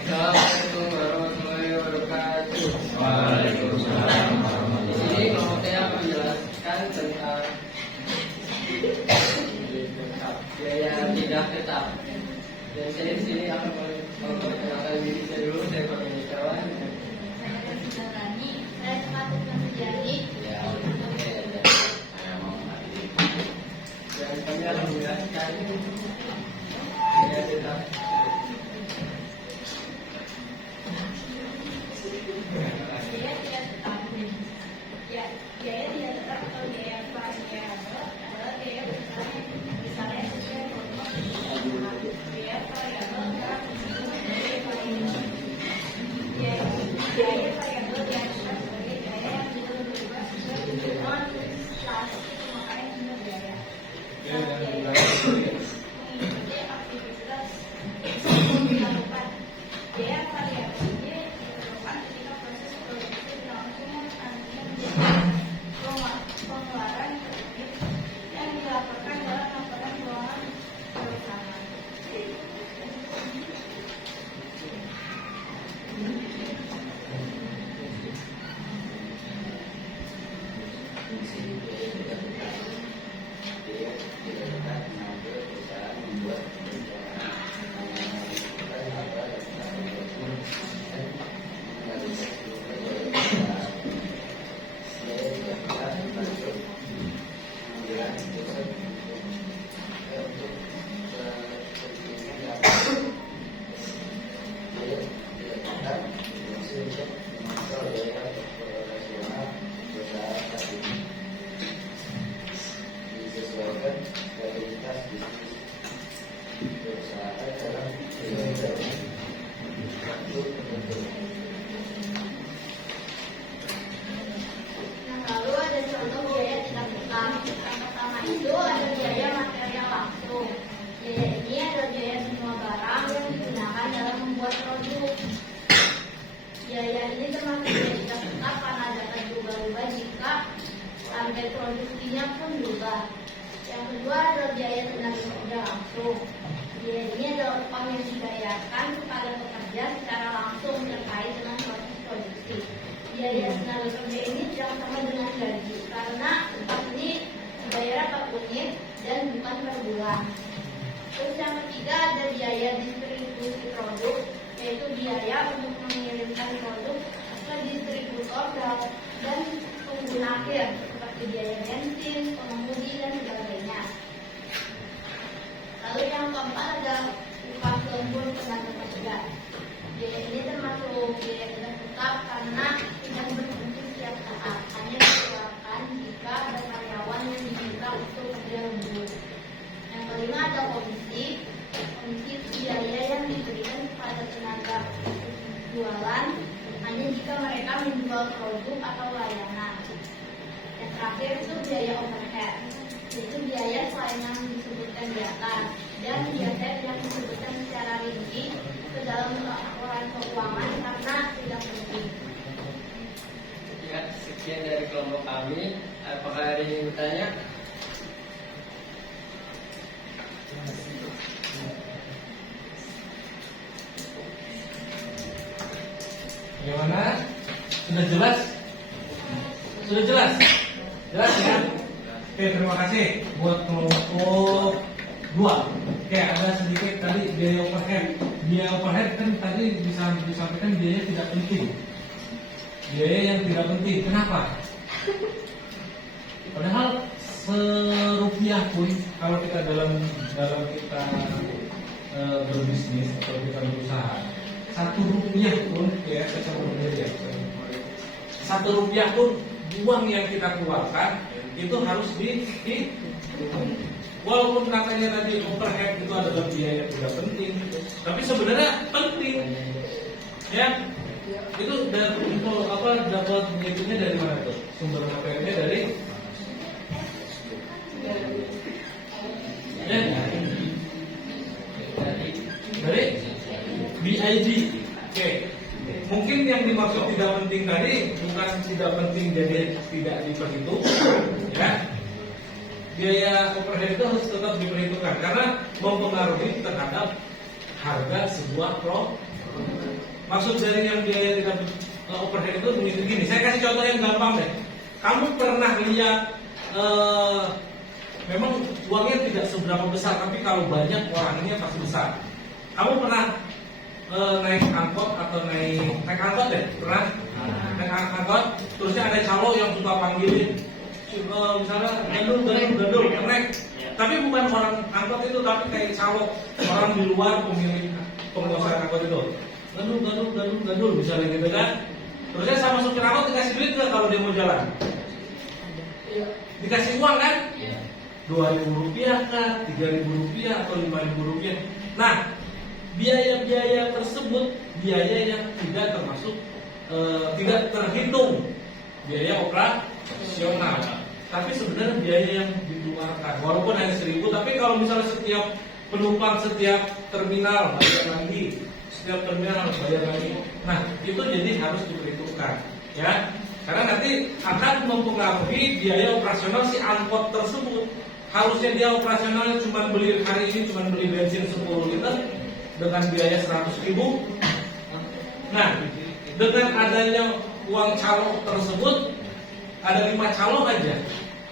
Assalamualaikum warahmatullahi wabarakatuh. Waalaikumsalam. Di sini kelompok saya menjelaskan tentang biaya tidak tetap. Dan saya di sini akan memperkenalkan diri saya dulu. Saya Pak Inisawan. Saya sepatutnya menjadi Ya, dan kami akan menjelaskan biaya tetap. biaya tidak tetap. Ya, biaya tidak tetap atau biaya variabel adalah biaya besar yang misalnya sesuai kelompok biaya variabel adalah biaya variabel. Biaya variabel diartikan sebagai biaya yang tidak berubah sesuai kebutuhan inflasi pemakaian sumber biaya. Mengikuti aktivitas yang dilakukan. Biaya variabel ini diperlukan ketika proses produksi berlangsung nantinya menjadi pengeluaran unit yang dilaporkan dalam laporan keuangan perusahaan. Nah, lalu ada contoh biaya tidak tetap. Yang pertama itu ada biaya material langsung. Biaya ini adalah biaya semua barang yang digunakan dalam membuat produk. Biaya ini termasuk biaya tidak tetap karena dapat berubah-ubah jika harga produksinya pun berubah. Yang kedua adalah biaya tenaga kerja langsung. Biaya ini adalah upah yang dibayarkan kepada pekerja secara langsung terkait penjualan. Terus yang ketiga ada biaya distribusi produk, yaitu biaya untuk mengirimkan produk ke distributor dan pengguna akhir seperti biaya bensin, pengemudi dan sebagainya. Lalu yang keempat ada upah lembur tenaga kerja. Biaya ini termasuk biaya tidak tetap karena tidak berhenti setiap saat, hanya dikeluarkan jika ada karyawan yang diminta untuk kerja lembur. Yang kelima ada komisi. Komisi itu biaya yang diberikan kepada tenaga jualan hanya jika mereka menjual produk atau layanan. Yang terakhir itu biaya overhead, yaitu biaya selain yang disebutkan di atas dan biaya yang disebutkan secara rinci ke dalam laporan keuangan karena tidak penting. Ya, sekian dari kelompok kami. Apakah ada yang bertanya? Bagaimana? Sudah jelas? Sudah jelas? Jelas ya? Oke, terima kasih buat kelompok 2. Oke, ada sedikit tadi biaya overhead. Biaya overhead kan tadi bisa disampaikan biaya tidak penting. Biaya yang tidak penting. Kenapa? Padahal serupiah pun kalau kita dalam kita berbisnis atau kita berusaha, 1 rupiah pun ya Satu rupiah pun uang yang kita keluarkan itu harus dihitung. Walaupun katanya tadi overhead itu adalah biaya tidak penting, tapi sebenarnya penting. Ya, itu dapat itunya dari mana tuh? Sumber materinya dari BID. Oke. Mungkin yang dimaksud tidak penting tadi bukan tidak penting jadi tidak diperhitung, ya. Biaya overhead itu harus tetap diperhitungkan karena mempengaruhi terhadap harga sebuah produk. Maksud dari yang biaya tidak overhead itu begini. Saya kasih contoh yang gampang deh. Kamu pernah lihat memang uangnya tidak seberapa besar, tapi kalau banyak orangnya pasti besar. Kamu pernah naik angkot atau naik angkot deh, pernah naik angkot, terusnya ada calo yang suka panggilin, misalnya gandul, naik. Tapi bukan orang angkot itu, tapi kayak calo orang di luar pemilik pengusaha angkot itu, gandul, misalnya gitu kan. Terusnya sama supir angkot dikasih duit nggak kalau dia mau jalan? Dikasih uang kan? 2.000 rupiah kah, 3.000 rupiah atau 5.000 rupiah. Nah, biaya-biaya tersebut biaya yang tidak termasuk tidak terhitung biaya operasional, tapi sebenarnya biaya yang dikeluarkan walaupun hanya 1.000, tapi kalau misalnya setiap penumpang setiap terminal bayar lagi, nah itu jadi harus diperhitungkan, ya, karena nanti akan mempengaruhi biaya operasional si angkot tersebut. Harusnya dia operasionalnya cuma beli hari ini cuma beli bensin 10 liter dengan biaya 100.000. Nah, dengan adanya uang calo tersebut ada 5 calo aja,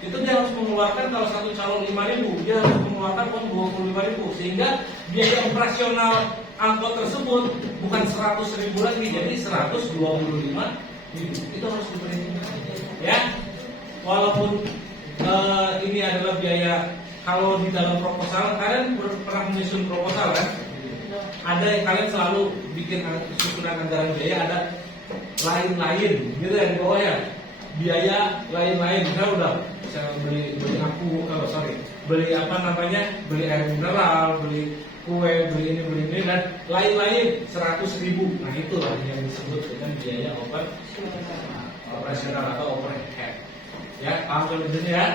itu dia harus mengeluarkan, kalau satu calo 5.000, dia harus mengeluarkan uang 25.000, sehingga biaya operasional angkot tersebut bukan 100.000 lagi, jadi 125.000. Itu harus diperhitungkan, ya. Walaupun ini adalah biaya, kalau di dalam proposal, kalian pernah menyusun proposal kan? Ada yang kalian selalu bikin susunan anggaran biaya, ada lain-lain gitu ya di bawah ya. Biaya lain-lain, kita udah bisa beli beli apa namanya, beli air mineral, beli kue, beli ini dan lain-lain 100.000. Nah itulah yang disebut dengan biaya operasional atau overhead. Ya, paham kalau di sini ya.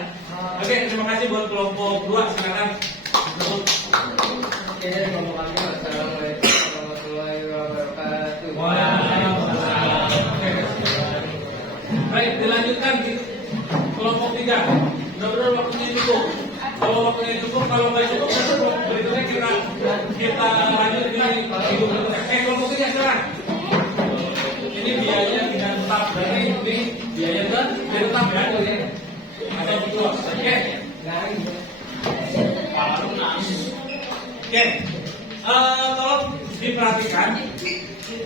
Oke, terima kasih buat kelompok 2. Silakan. Oke, dari kelompok kami. Assalamualaikum warahmatullahi wabarakatuh. Waalaikumsalam. Baik, dilanjutkan di kelompok 3. Mudah-mudahan waktunya cukup. Kalau waktunya cukup, kalau nggak cukup, berikutnya kita lanjut di minggu berikutnya. Kelompok 3 sekarang. Ini biaya tidak tetap, berarti ini biaya tidak tetap ya. Ada betul. Oke. Oke, tolong diperhatikan.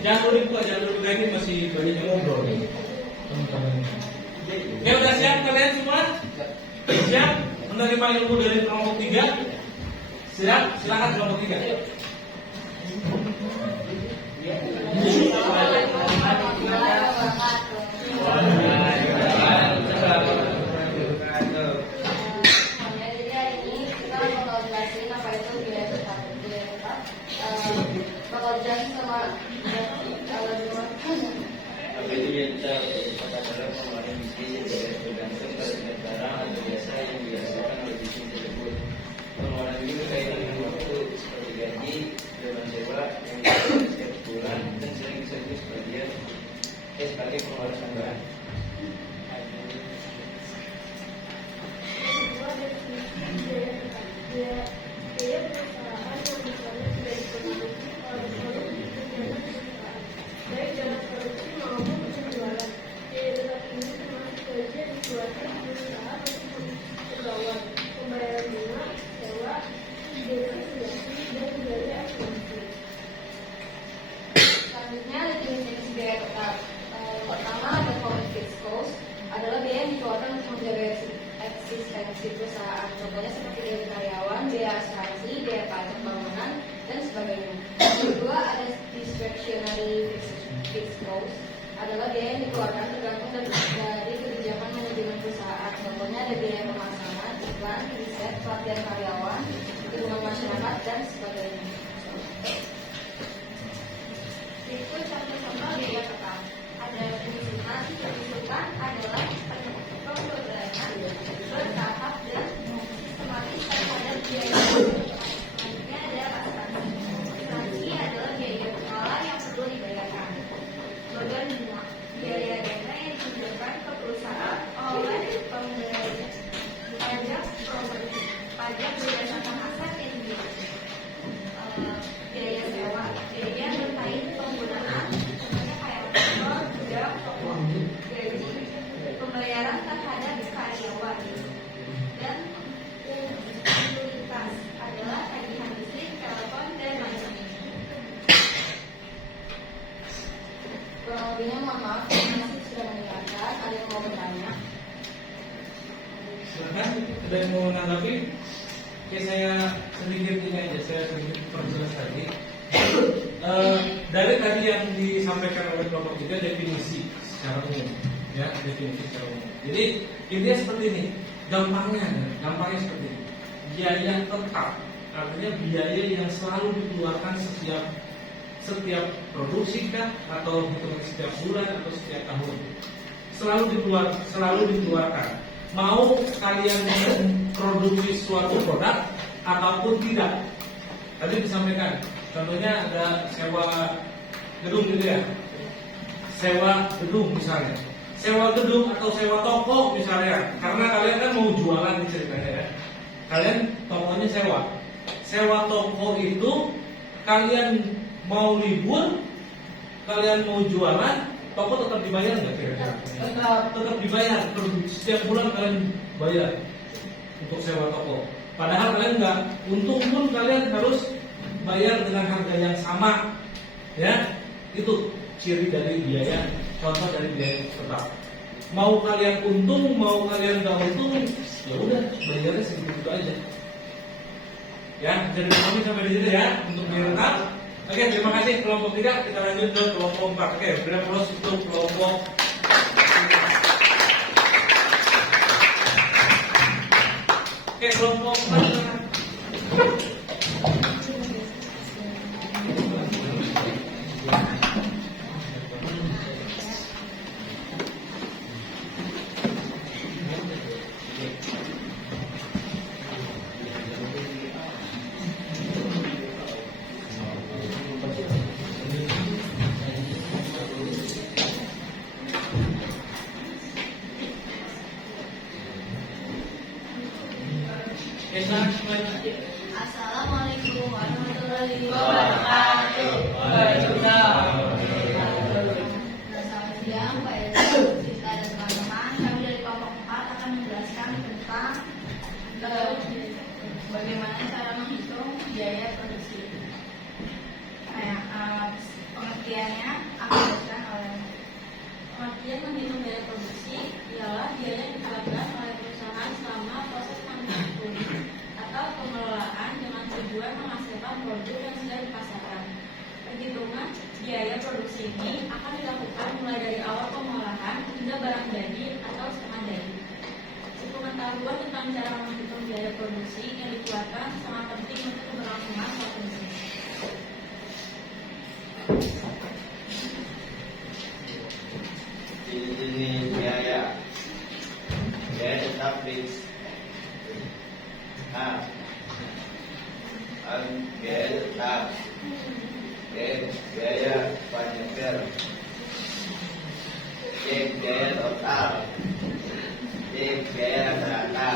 Jangan dulu dibuka, ini masih banyak yang ngobrol nih. Oke, udah siap kalian semua? Siap menerima ilmu dari kelompok 3? Siap, silakan kelompok 3. Apa itu yang kita adalah pengeluaran bisnis yang bergantung pada jenis barang atau jasa yang dihasilkan oleh bisnis tersebut. Pengeluaran ini berkaitan dengan waktu seperti gaji, beban sewa yang dibayar setiap bulan dan sering disebut sebagai pengeluaran tambahan. baik dalam produksi maupun penjualan. Biaya tetap ini termasuk gaji yang dikeluarkan berusaha untuk pegawai, pembayaran bunga, sewa, depresiasi, dan biaya asuransi. Selanjutnya ada jenis biaya tetap. Pertama ada common fixed cost, adalah biaya yang dikeluarkan untuk menjaga eksistensi perusahaan. Contohnya seperti gaji karyawan, biaya asuransi, biaya pajak bangunan, dan sebagainya. Kedua ada discretionary fixed cost, adalah biaya yang dikeluarkan tergantung dari kebijakan manajemen perusahaan. Contohnya ada biaya pemasangan, iklan, riset, pelatihan karyawan, dukungan masyarakat, dan sebagainya. Berikut contoh-contoh biaya tetap. Ada penyusunan. Penyusunan adalah pembebanan bertahap dan sistematis terhadap biaya. Selanjutnya ada asuransi. Asuransi adalah biaya kepala yang perlu dibayarkan. Bagian bunga, biaya dana yang ditujukan ke perusahaan oleh pembayar pajak properti, pajak berdasarkan aset yang dimiliki. Biaya sewa, biaya berkait penggunaan, contohnya kayak kantor, gudang, toko, gaji, pembayaran terhadap karyawan, dan utilitas adalah tagihan listrik, telepon, dan lain-lain. Kurang lebihnya mohon maaf, masih sudah mendengarkan. Ada yang mau bertanya? Silakan, ada yang mau menanggapi? Oke, saya sedikit ini aja, saya sedikit perjelas tadi. Dari tadi yang disampaikan oleh kelompok 3 definisi secara umum, ya definisi secara umum. Jadi intinya seperti ini, gampangnya seperti ini. Biaya tetap artinya biaya yang selalu dikeluarkan setiap produksi kah atau setiap bulan atau setiap tahun selalu dikeluarkan. Mau kalian memproduksi suatu produk ataupun tidak. Tadi disampaikan, contohnya ada sewa gedung gitu ya. Sewa gedung misalnya. Sewa gedung atau sewa toko misalnya. Karena kalian kan mau jualan nih ceritanya ya. Kalian tokonya sewa. Sewa toko itu kalian mau libur, kalian mau jualan, toko tetap dibayar nggak kira-kira? Tetap dibayar. Setiap bulan kalian bayar untuk sewa toko. Padahal kalian nggak, untung pun kalian harus bayar dengan harga yang sama. Ya, itu ciri dari biaya. Contoh dari biaya tetap. Mau kalian untung, mau kalian nggak untung, ya udah bayarnya segitu aja. Ya, jadi kami sampai di sini ya untuk lengkap. Oke, terima kasih kelompok 3. Kita lanjut ke kelompok 4. Oke, berapa untuk kelompok 4. Oke, kelompok 4. Assalamualaikum warahmatullahi wabarakatuh. Selamat siang Pak Edi, Sita dan teman-teman. Kami dari kelompok 4 akan menjelaskan tentang bagaimana cara menghitung biaya produksi. Pengertiannya akan diberikan oleh pengertian menghitung biaya produksi ialah biaya yang dikeluarkan oleh perusahaan selama proses manufaktur atau pengelolaan dengan tujuan menghasilkan produk yang sudah dipasarkan. Perhitungan biaya produksi ini akan dilakukan mulai dari awal pengolahan hingga barang jadi atau setengah jadi. Pengetahuan tentang cara menghitung biaya produksi yang dikeluarkan sangat penting untuk keberlangsungan suatu bisnis. Jenis biaya tetap fix. Biaya tetap. Biaya panitia. Biaya total. Biaya rata-rata.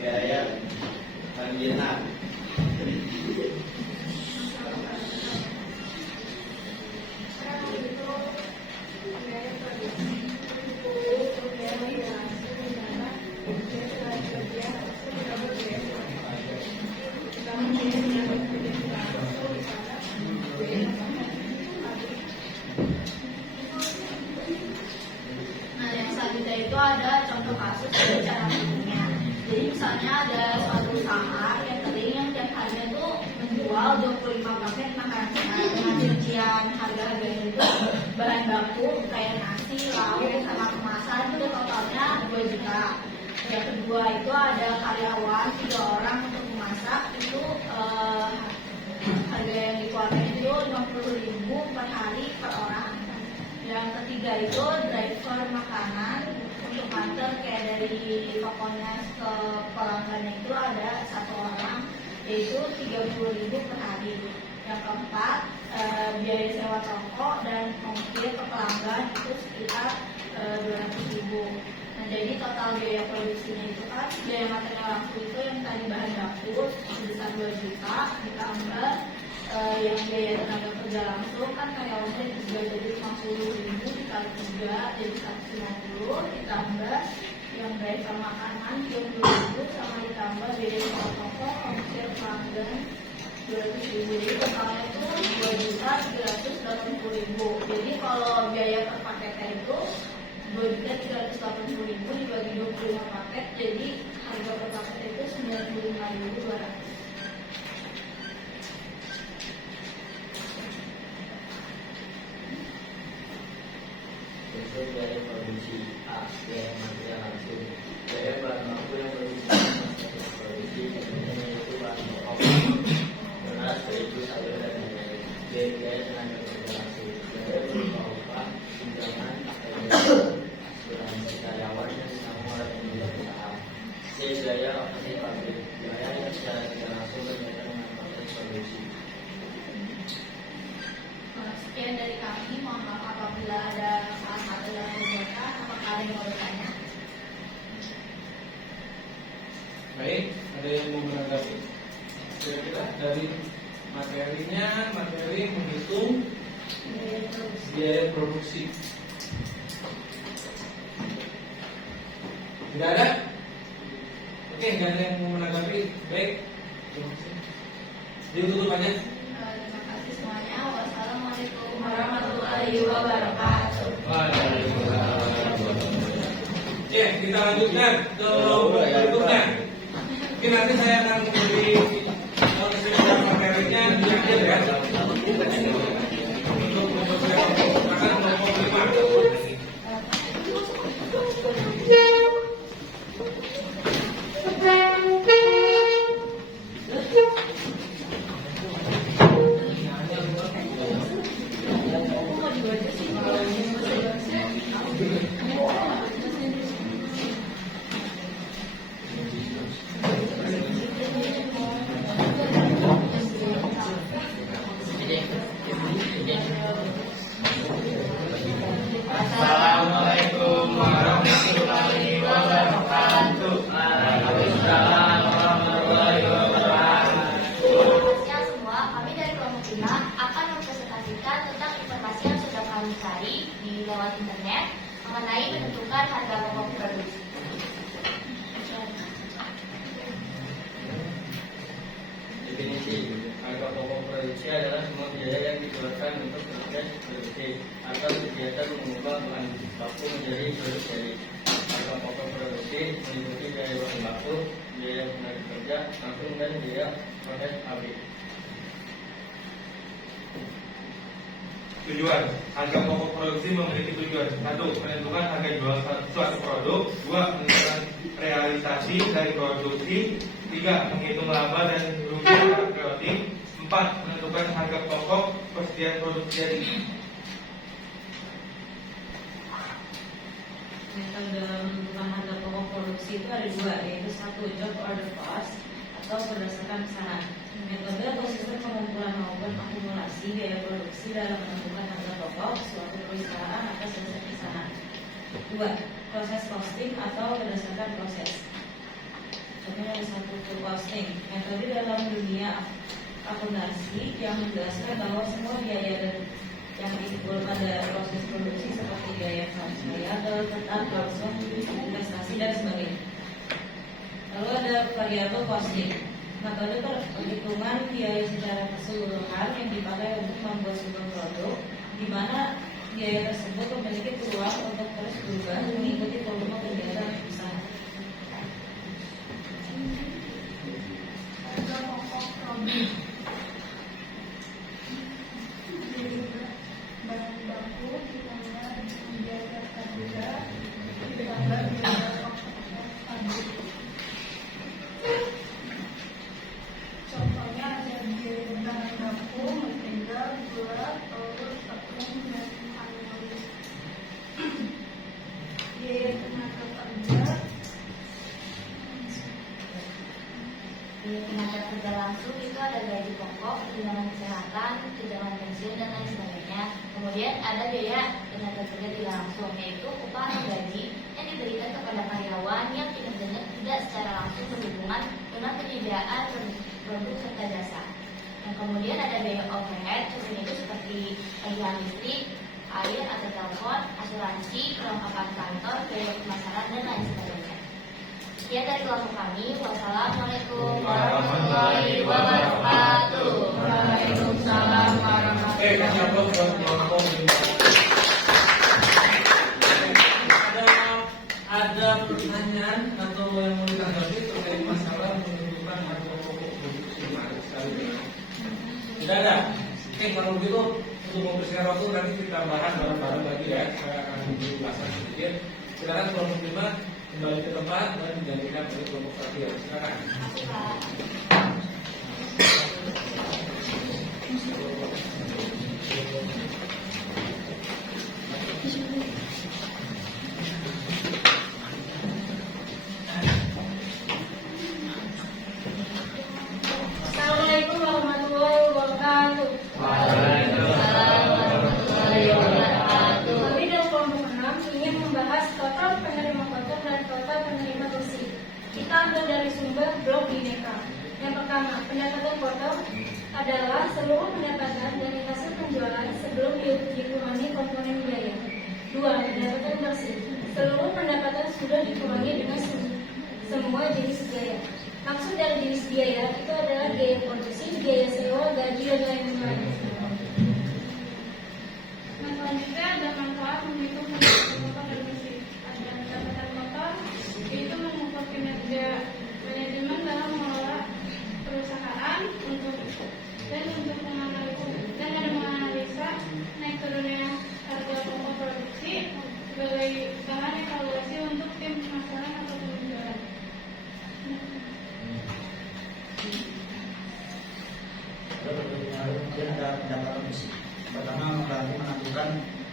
Biaya marginal. Nah, yang selanjutnya itu ada contoh kasus dari cara menghitungnya. Jadi misalnya ada suatu usaha catering yang tiap harinya tuh menjual 25 paket makanan sehat dengan rincian harga-harganya itu bahan baku kayak nasi, lauk, sama kemasan itu totalnya 2 juta. Yang kedua itu ada karyawan 3 orang untuk memasak itu harga yang dikeluarkan itu 50.000 per hari per orang. Yang ketiga itu driver makanan untuk nganter kayak dari tokonya ke pelanggannya itu ada 1 orang yaitu 30.000 per hari. Yang keempat biaya sewa toko dan ongkir ke pelanggan itu sekitar 200.000. Nah, jadi total biaya produksinya itu kan biaya material langsung itu yang tadi bahan baku sebesar 2 juta ditambah yang biaya tenaga kerja langsung kan karyawannya juga jadi 50.000 dikali 3 jadi 150 ditambah yang driver makanan 30.000 sama ditambah biaya sewa toko ongkir pelanggan 200.000 jadi totalnya itu 2.380.000. Jadi kalau biaya per paketnya itu 2.380.000 dibagi 25 paket jadi harga per paket itu 95.200. Untuk biaya produksi biaya material langsung. Biaya bahan baku yang produksi itu bahan pokok beras, terigu, sayur dan lain-lain. Biaya tenaga kerja langsung. Biaya berupa upah, tunjangan, asuransi karyawan yang ditanggung oleh pemilik usaha. Biaya operasi pabrik. Biaya yang secara tidak langsung berkaitan dengan proses produksi. Sekian dari kami, mohon maaf apabila ada salah satu yang berkata, apakah ada yang mau bertanya? Baik, ada yang mau menanggapi? Kira-kira dari materinya, materi menghitung biaya produksi. Tidak ada? Oke, tidak ada yang mau menanggapi. Baik, ditutup aja. Terima kasih semuanya. Wassalamualaikum warahmatullahi wabarakatuh. Oke, kita lanjutkan ke berikutnya. Mungkin nanti saya akan memberi kesempatan materinya di akhir ya. Untuk mempersiapkan kelompok 5. Assalamualaikum warahmatullahi wabarakatuh. menentukan harga pokok produksi. Definisi harga pokok produksi adalah semua biaya yang dikeluarkan untuk proses produksi atau kegiatan mengubah bahan baku menjadi produk jadi. Harga pokok produksi meliputi biaya bahan baku, biaya tenaga kerja langsung dan biaya proses pabrik. Tujuan harga pokok produksi memiliki tujuan: 1. Menentukan harga jual suatu produk. 2. Menentukan realisasi dari produksi. 3. Menghitung laba dan rugi periode. 4. Menentukan harga pokok persediaan produk jadi. Metode menentukan harga pokok produksi itu ada dua, yaitu 1. Job order cost atau berdasarkan pesanan. Metode atau sistem pengumpulan maupun akumulasi biaya produksi dalam menentukan harga pokok suatu perusahaan atas dasar pesanan. 2. Proses costing atau berdasarkan proses. Contohnya ada 1. Full costing, metode dalam dunia akuntansi yang menjelaskan bahwa semua biaya dan yang disebut pada proses produksi seperti biaya variabel, tetap, langsung, investasi dan sebagainya. Lalu ada variable costing, metode perhitungan biaya secara keseluruhan yang dipakai untuk membuat sebuah produk, di mana biaya tersebut memiliki peluang untuk terus berubah mengikuti volume kegiatan usaha. Harga pokok produk bahan baku ditambah biaya kerja ditambah biaya pokok pabrik. Contohnya ada biaya bahan baku, mentega, gula, telur, tepung, dan anolis. Biaya tenaga kerja, Biaya tenaga kerja langsung itu ada gaji pokok, tunjangan kesehatan, tunjangan pensiun dan lain sebagainya. Kemudian ada biaya tenaga kerja tidak langsung, yaitu upah atau gaji yang diberikan kepada karyawan yang kinerjanya tidak secara langsung berhubungan dengan penyediaan produk serta jasa. Yang kemudian ada biaya overhead, contohnya itu seperti tagihan listrik, air atau telepon, asuransi, perlengkapan kantor, biaya pemasaran dan lain sebagainya. Sekian dari kelompok kami. Wassalamualaikum warahmatullahi wabarakatuh. Waalaikumsalam warahmatullahi Kasih aplaus buat kelompok 5. Ada pertanyaan atau yang mau ditanggapi terkait masalah menentukan harga pokok produksi sekali? Tidak ada. Oke, kalau begitu untuk mempersingkat waktu nanti kita bahas bareng-bareng lagi ya. Saya akan menjelaskan sedikit. Silakan kelompok 5 kembali ke tempat dan digantikan oleh kelompok 1 ya. Silakan. Assalamualaikum warahmatullahi wabarakatuh. Kami dari kelompok 6 ingin membahas total penerima kotor dan total penerima bersih. Kita ambil dari sumber blog Bineka. Yang pertama, pendapatan kotor adalah seluruh pendapatan dari hasil penjualan sebelum dikurangi komponen biaya. 2. Pendapatan bersih, seluruh pendapatan sudah dikurangi dengan semua jenis biaya. Maksud dari jenis biaya itu adalah biaya produksi, biaya sewa, gaji, dan lain-lain. Nah, selanjutnya ada manfaat menghitung pendapatan kotor dan bersih. Ada pendapatan kotor, yaitu mengukur kinerja manajemen dalam mengelola perusahaan untuk menganalisa naik turunnya harga pokok produksi sebagai bahan evaluasi untuk tim pemasaran atau penjualan. Kemudian ada pendapatan bersih. Pertama, membantu menentukan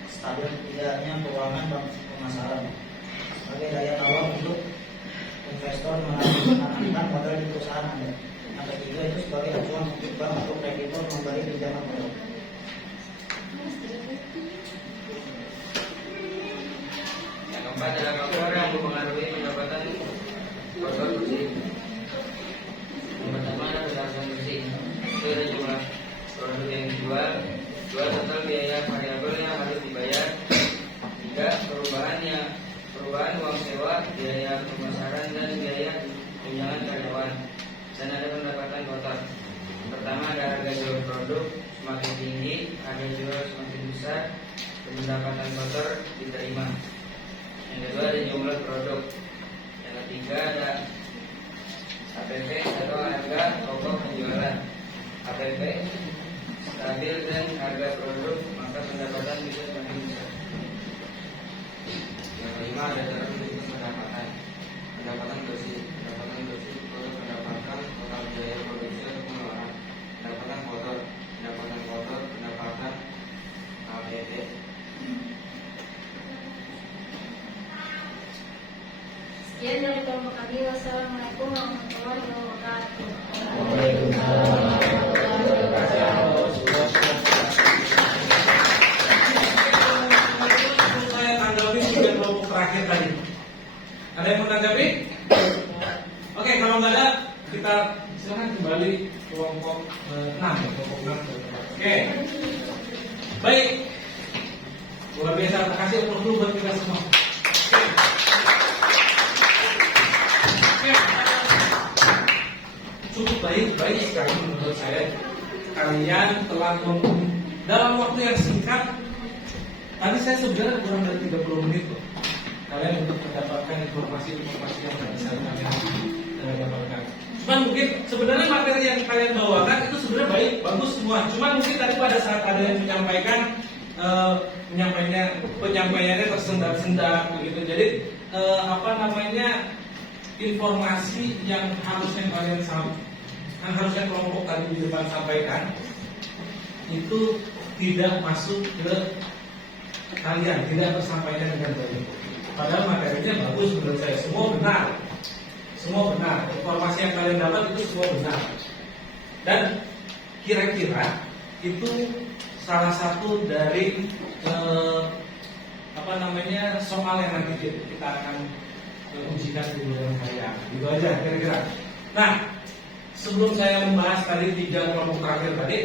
stabil tidaknya keuangan bank pemasaran sebagai daya tawar untuk investor menanamkan modal di perusahaan Anda. Yang ketiga itu sebagai acuan untuk bank atau kreditor memberi pinjaman modal. Yang keempat adalah faktor yang mempengaruhi pendapatan kotor bersih. Yang pertama adalah pendapatan bersih. Itu ada jumlah produk yang dijual, 2. Total biaya variabel yang harus dibayar, 3. Perubahan karyawan, uang sewa, biaya pemasaran, dan biaya tunjangan karyawan. Dan ada pendapatan kotor. Pertama ada harga jual produk semakin tinggi, harga jual semakin besar, dan pendapatan kotor diterima. Yang kedua ada jumlah produk. Yang ketiga ada APP atau harga pokok penjualan. APP stabil dan harga produk, maka pendapatan bisa semakin besar. Yang kelima ada cara menentukan pendapatan. Pendapatan bersih itu pendapatan total biaya produksi atau pengeluaran. Pendapatan kotor, pendapatan APT. Sekian dari kelompok kami. Wassalamualaikum warahmatullahi wabarakatuh. Saya tanggapi tiga kelompok terakhir tadi. Ada yang mau tanggapi? Oke, kalau nggak ada, kita silakan kembali kelompok 6. Kelompok 6. Oke. Baik. Luar biasa, terima kasih untuk buat kita semua. Oke. Cukup baik sekali menurut saya. Kalian telah dalam waktu yang singkat. Tadi saya sebenarnya kurang dari 30 menit loh. Kalian untuk mendapatkan informasi-informasi yang bisa kalian dapatkan. Cuman mungkin sebenarnya materi yang kalian bawakan itu sebenarnya baik, bagus semua. Cuman mungkin tadi pada saat ada yang menyampaikan penyampaiannya tersendat-sendat begitu. Jadi informasi yang harusnya harusnya kelompok tadi di depan sampaikan itu tidak masuk ke kalian, tidak tersampaikan dengan baik. Padahal materinya bagus menurut saya, semua benar, informasi yang kalian dapat itu semua benar. Dan kira-kira itu salah satu dari soal yang nanti kita akan ujikan di bulan karya. Itu aja kira-kira. Nah, sebelum saya membahas tadi 3 kelompok terakhir tadi,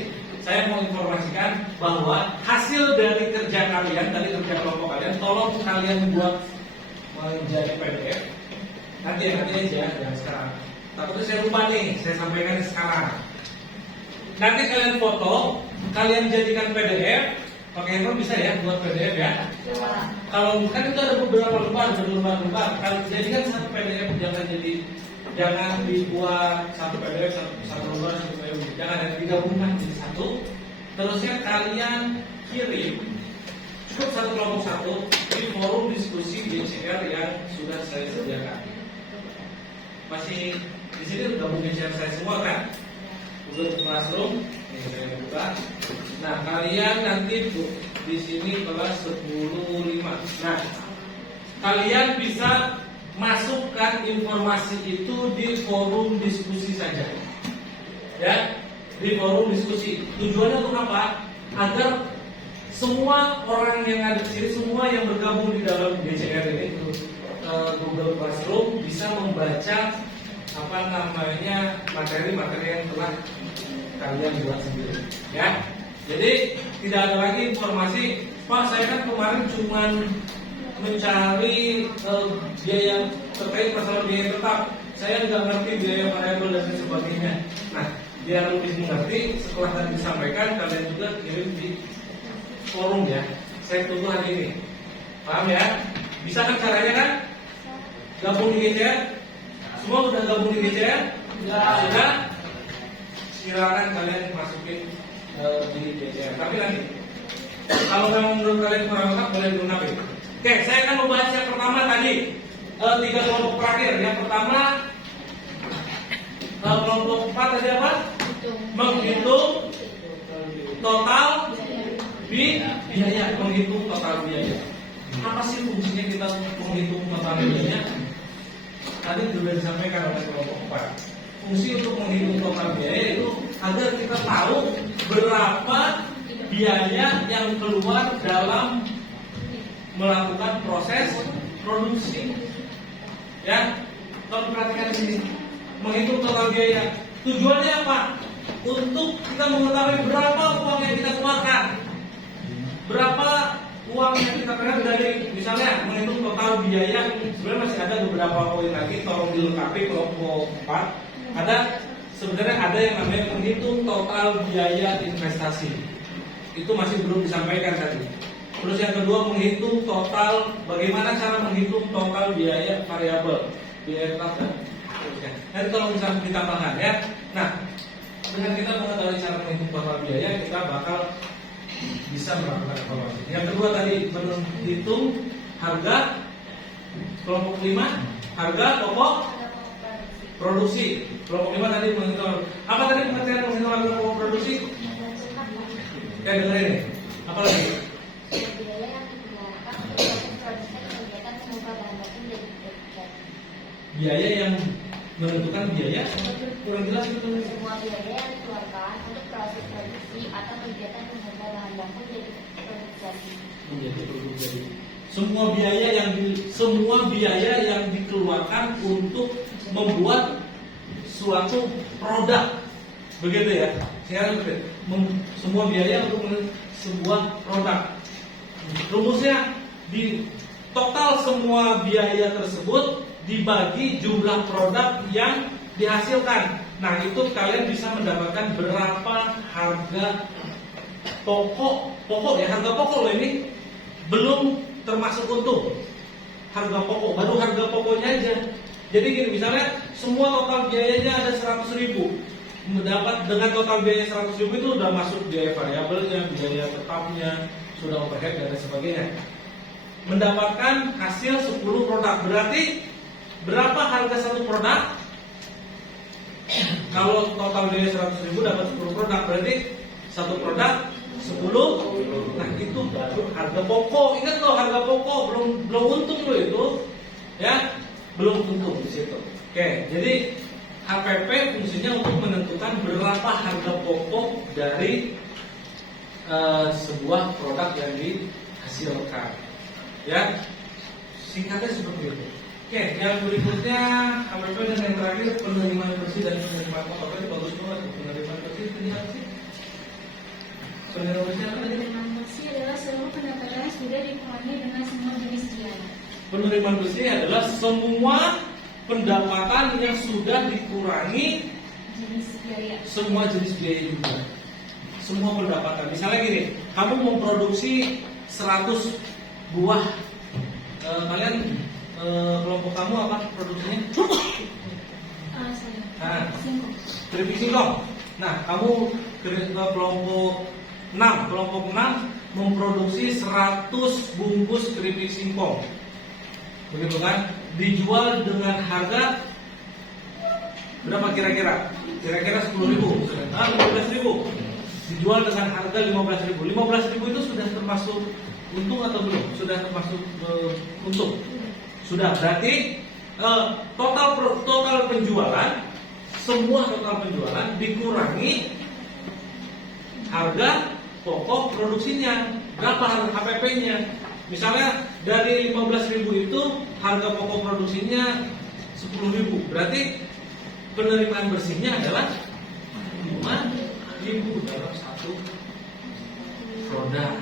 saya mau informasikan bahwa hasil dari kerja kalian, tadi kerja kelompok kalian, tolong kalian buat menjadi PDF. Nanti aja, jangan sekarang. Takutnya saya lupa nih, saya sampaikan sekarang. Nanti kalian foto, kalian jadikan PDF, pakai handphone bisa ya, buat PDF ya. Kalau kan itu ada beberapa lembar. Kalau jadikan satu PDF, jangan dibuat satu PDF, satu lembar, jangan ada digabungkan jadi satu. Terusnya kalian kirim cukup satu kelompok satu di forum diskusi BCR yang sudah saya sediakan. Masih di sini gabung BCR saya semua kan? Google Classroom, ini saya buka. Nah, kalian nanti di sini kelas 10.5. Nah, kalian bisa masukkan informasi itu di forum diskusi saja. Ya, di forum diskusi. Tujuannya untuk apa? Agar semua orang yang ada di sini, semua yang bergabung di dalam BCR ini, Google Classroom, bisa membaca materi-materi yang telah kalian buat sendiri. Ya, jadi tidak ada lagi informasi. Pak, saya kan kemarin cuma mencari biaya terkait masalah biaya tetap. Saya nggak ngerti biaya variabel dan sebagainya. Nah, biar lebih mengerti, setelah tadi disampaikan, kalian juga kirim di forum ya. Saya tunggu hari ini. Paham ya? Bisa kan caranya kan? Gabung di GCR? Semua udah gabung di GCR? Sudah? Silakan kalian masukin di GCR. Tapi nanti, kalau memang menurut kalian kurang lengkap, boleh dilengkapi. Oke, saya akan membahas yang pertama tadi 3 kelompok terakhir. Yang pertama kelompok 4 tadi apa? Menghitung total biaya. Menghitung total biaya. Apa sih fungsinya kita menghitung total biaya? Tadi sudah disampaikan oleh kelompok 4. Fungsi untuk menghitung total biaya itu agar kita tahu berapa biaya yang keluar dalam melakukan proses produksi. Ya, kalau perhatikan di sini, menghitung total biaya. Tujuannya apa? Untuk kita mengetahui berapa uang yang kita keluarkan, berapa uang yang kita kenal dari misalnya menghitung total biaya, sebenarnya masih ada beberapa poin lagi, tolong dilengkapi kelompok 4. Sebenarnya ada yang namanya menghitung total biaya investasi. Itu masih belum disampaikan tadi. Terus yang kedua menghitung total, bagaimana cara menghitung total biaya variabel, biaya tetap dan seterusnya. Nanti tolong bisa ditambahkan ya. Nah, dengan kita mengetahui cara menghitung total biaya, kita bakal bisa melakukan evaluasi. Yang kedua tadi menghitung harga kelompok 5, harga pokok produksi. Kelompok 5 tadi menghitung apa tadi pengertian menghitung harga pokok produksi? Kayak dengerin nih. Apa lagi? Biaya yang dikeluarkan untuk produksi kegiatan mengubah bahan baku menjadi produk. Biaya yang menentukan biaya kurang jelas itu. Semua biaya yang dikeluarkan untuk proses produksi atau kegiatan mengubah bahan baku menjadi produk jadi. Menjadi produk jadi. Semua biaya yang dikeluarkan untuk membuat suatu produk, begitu ya. Semua biaya untuk sebuah produk. Rumusnya di total semua biaya tersebut dibagi jumlah produk yang dihasilkan. Nah, itu kalian bisa mendapatkan berapa harga pokok ya, harga pokok loh ini belum termasuk untung. Harga pokok, baru harga pokoknya aja. Jadi gini, misalnya semua total biayanya ada 100.000. Mendapat dengan total biaya 100.000 itu sudah masuk biaya variabelnya, biaya tetapnya, sudah overhead dan lain sebagainya. Mendapatkan hasil 10 produk. Berarti berapa harga satu produk? Kalau total biaya 100.000 dapat 10 produk, berarti satu produk 10. Nah, itu harga pokok. Ingat loh, harga pokok belum untung loh itu. Ya, belum untung di situ. Oke, jadi HPP fungsinya untuk menentukan berapa harga pokok dari sebuah produk yang dihasilkan. Ya, singkatnya seperti itu. Oke, yang berikutnya HPP dan yang terakhir penerimaan bersih dan penerimaan kotor. Ini bagus banget. Penerimaan bersih ini apa sih? Penerimaan bersih apa aja? Penerimaan bersih adalah seluruh pendapatan yang sudah dikurangi dengan semua jenis biaya. Penerimaan bersih adalah semua pendapatan yang sudah dikurangi Jenis biaya. semua jenis biaya juga. Semua pendapatan. Misalnya gini, kamu memproduksi 100 buah. Kalian kelompok kamu apa produksinya? Saya. Keripik singkong. Nah, kamu kelompok 6 memproduksi 100 bungkus keripik singkong. Begitu kan? Dijual dengan harga berapa kira-kira? Kira-kira 10.000, 15.000. Dijual dengan harga 15.000. 15.000 itu sudah termasuk untung atau belum? Sudah termasuk untung. Sudah. Berarti total penjualan, semua total penjualan dikurangi harga pokok produksinya. Berapa harga HPP-nya? Misalnya dari 15.000 itu harga pokok produksinya 10.000. Berarti penerimaan bersihnya adalah 5.000 dalam satu produk.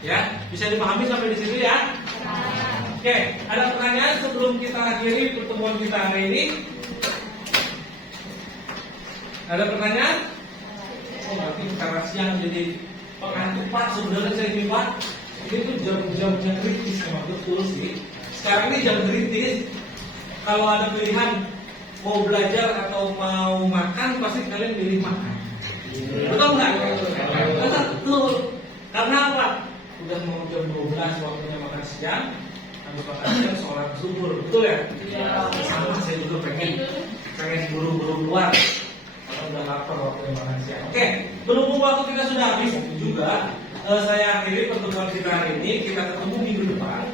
Ya, bisa dipahami sampai di situ ya? Oke, ada pertanyaan sebelum kita akhiri pertemuan kita hari ini? Ada pertanyaan? Oh, berarti karena siang jadi pengantuk Pak. Sebenarnya saya ini Pak, ini tuh jam kritis memang betul sih. Sekarang ini jam kritis. Kalau ada pilihan mau belajar atau mau makan, pasti kalian pilih makan. Betul nggak? Betul. Karena apa? Udah mau jam 12 waktunya makan siang. Habis makan siang sholat zuhur. Betul ya? Iya. Sama saya juga pengen buru-buru keluar. Karena udah lapar waktunya makan siang. Oke, berhubung waktu kita sudah habis juga, saya akhiri pertemuan kita hari ini. Kita ketemu minggu depan.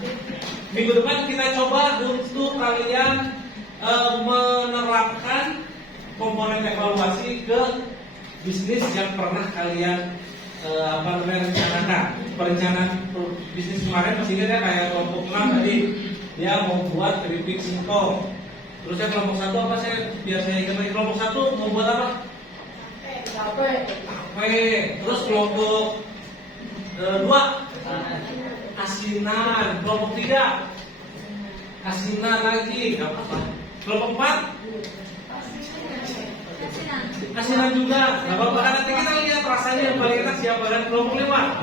Minggu depan kita coba untuk kalian menerapkan komponen evaluasi ke bisnis yang pernah kalian rencanakan. Perencanaan bisnis kemarin masih ingat ya, kayak kelompok 6 tadi dia mau buat keripik singkong. Terus yang kelompok 1 apa, biar saya ingat lagi. Kelompok 1 mau buat apa? Terus kelompok 2 asinan. Kelompok 3 asinan lagi, nggak apa-apa. Kelompok 4 asinan juga, nggak apa-apa. Nanti kita lihat rasanya yang paling enak siapa. Dan kelompok 5 apa?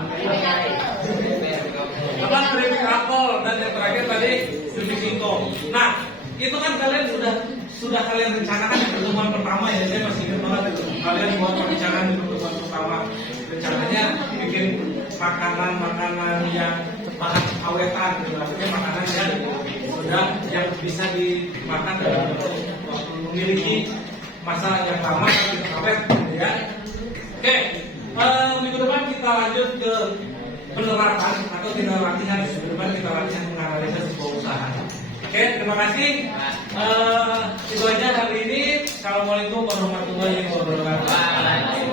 Keripik apel. Dan yang terakhir tadi keripik singkong. Nah, itu kan kalian sudah kalian rencanakan di pertemuan pertama ya. Saya masih ingat banget itu. Kalian buat perencanaan di pertemuan pertama. Rencananya bikin makanan yang bahan awetan, gitu. Maksudnya makanan yang sudah yang bisa dimakan dalam waktu memiliki masa yang lama dan tidak awet, gitu ya. Oke, minggu depan kita lanjut ke penerapan atau tidak latihan. Minggu depan kita latihan menganalisa sebuah usaha. Oke, terima kasih. Itu aja hari ini. Assalamualaikum warahmatullahi wabarakatuh.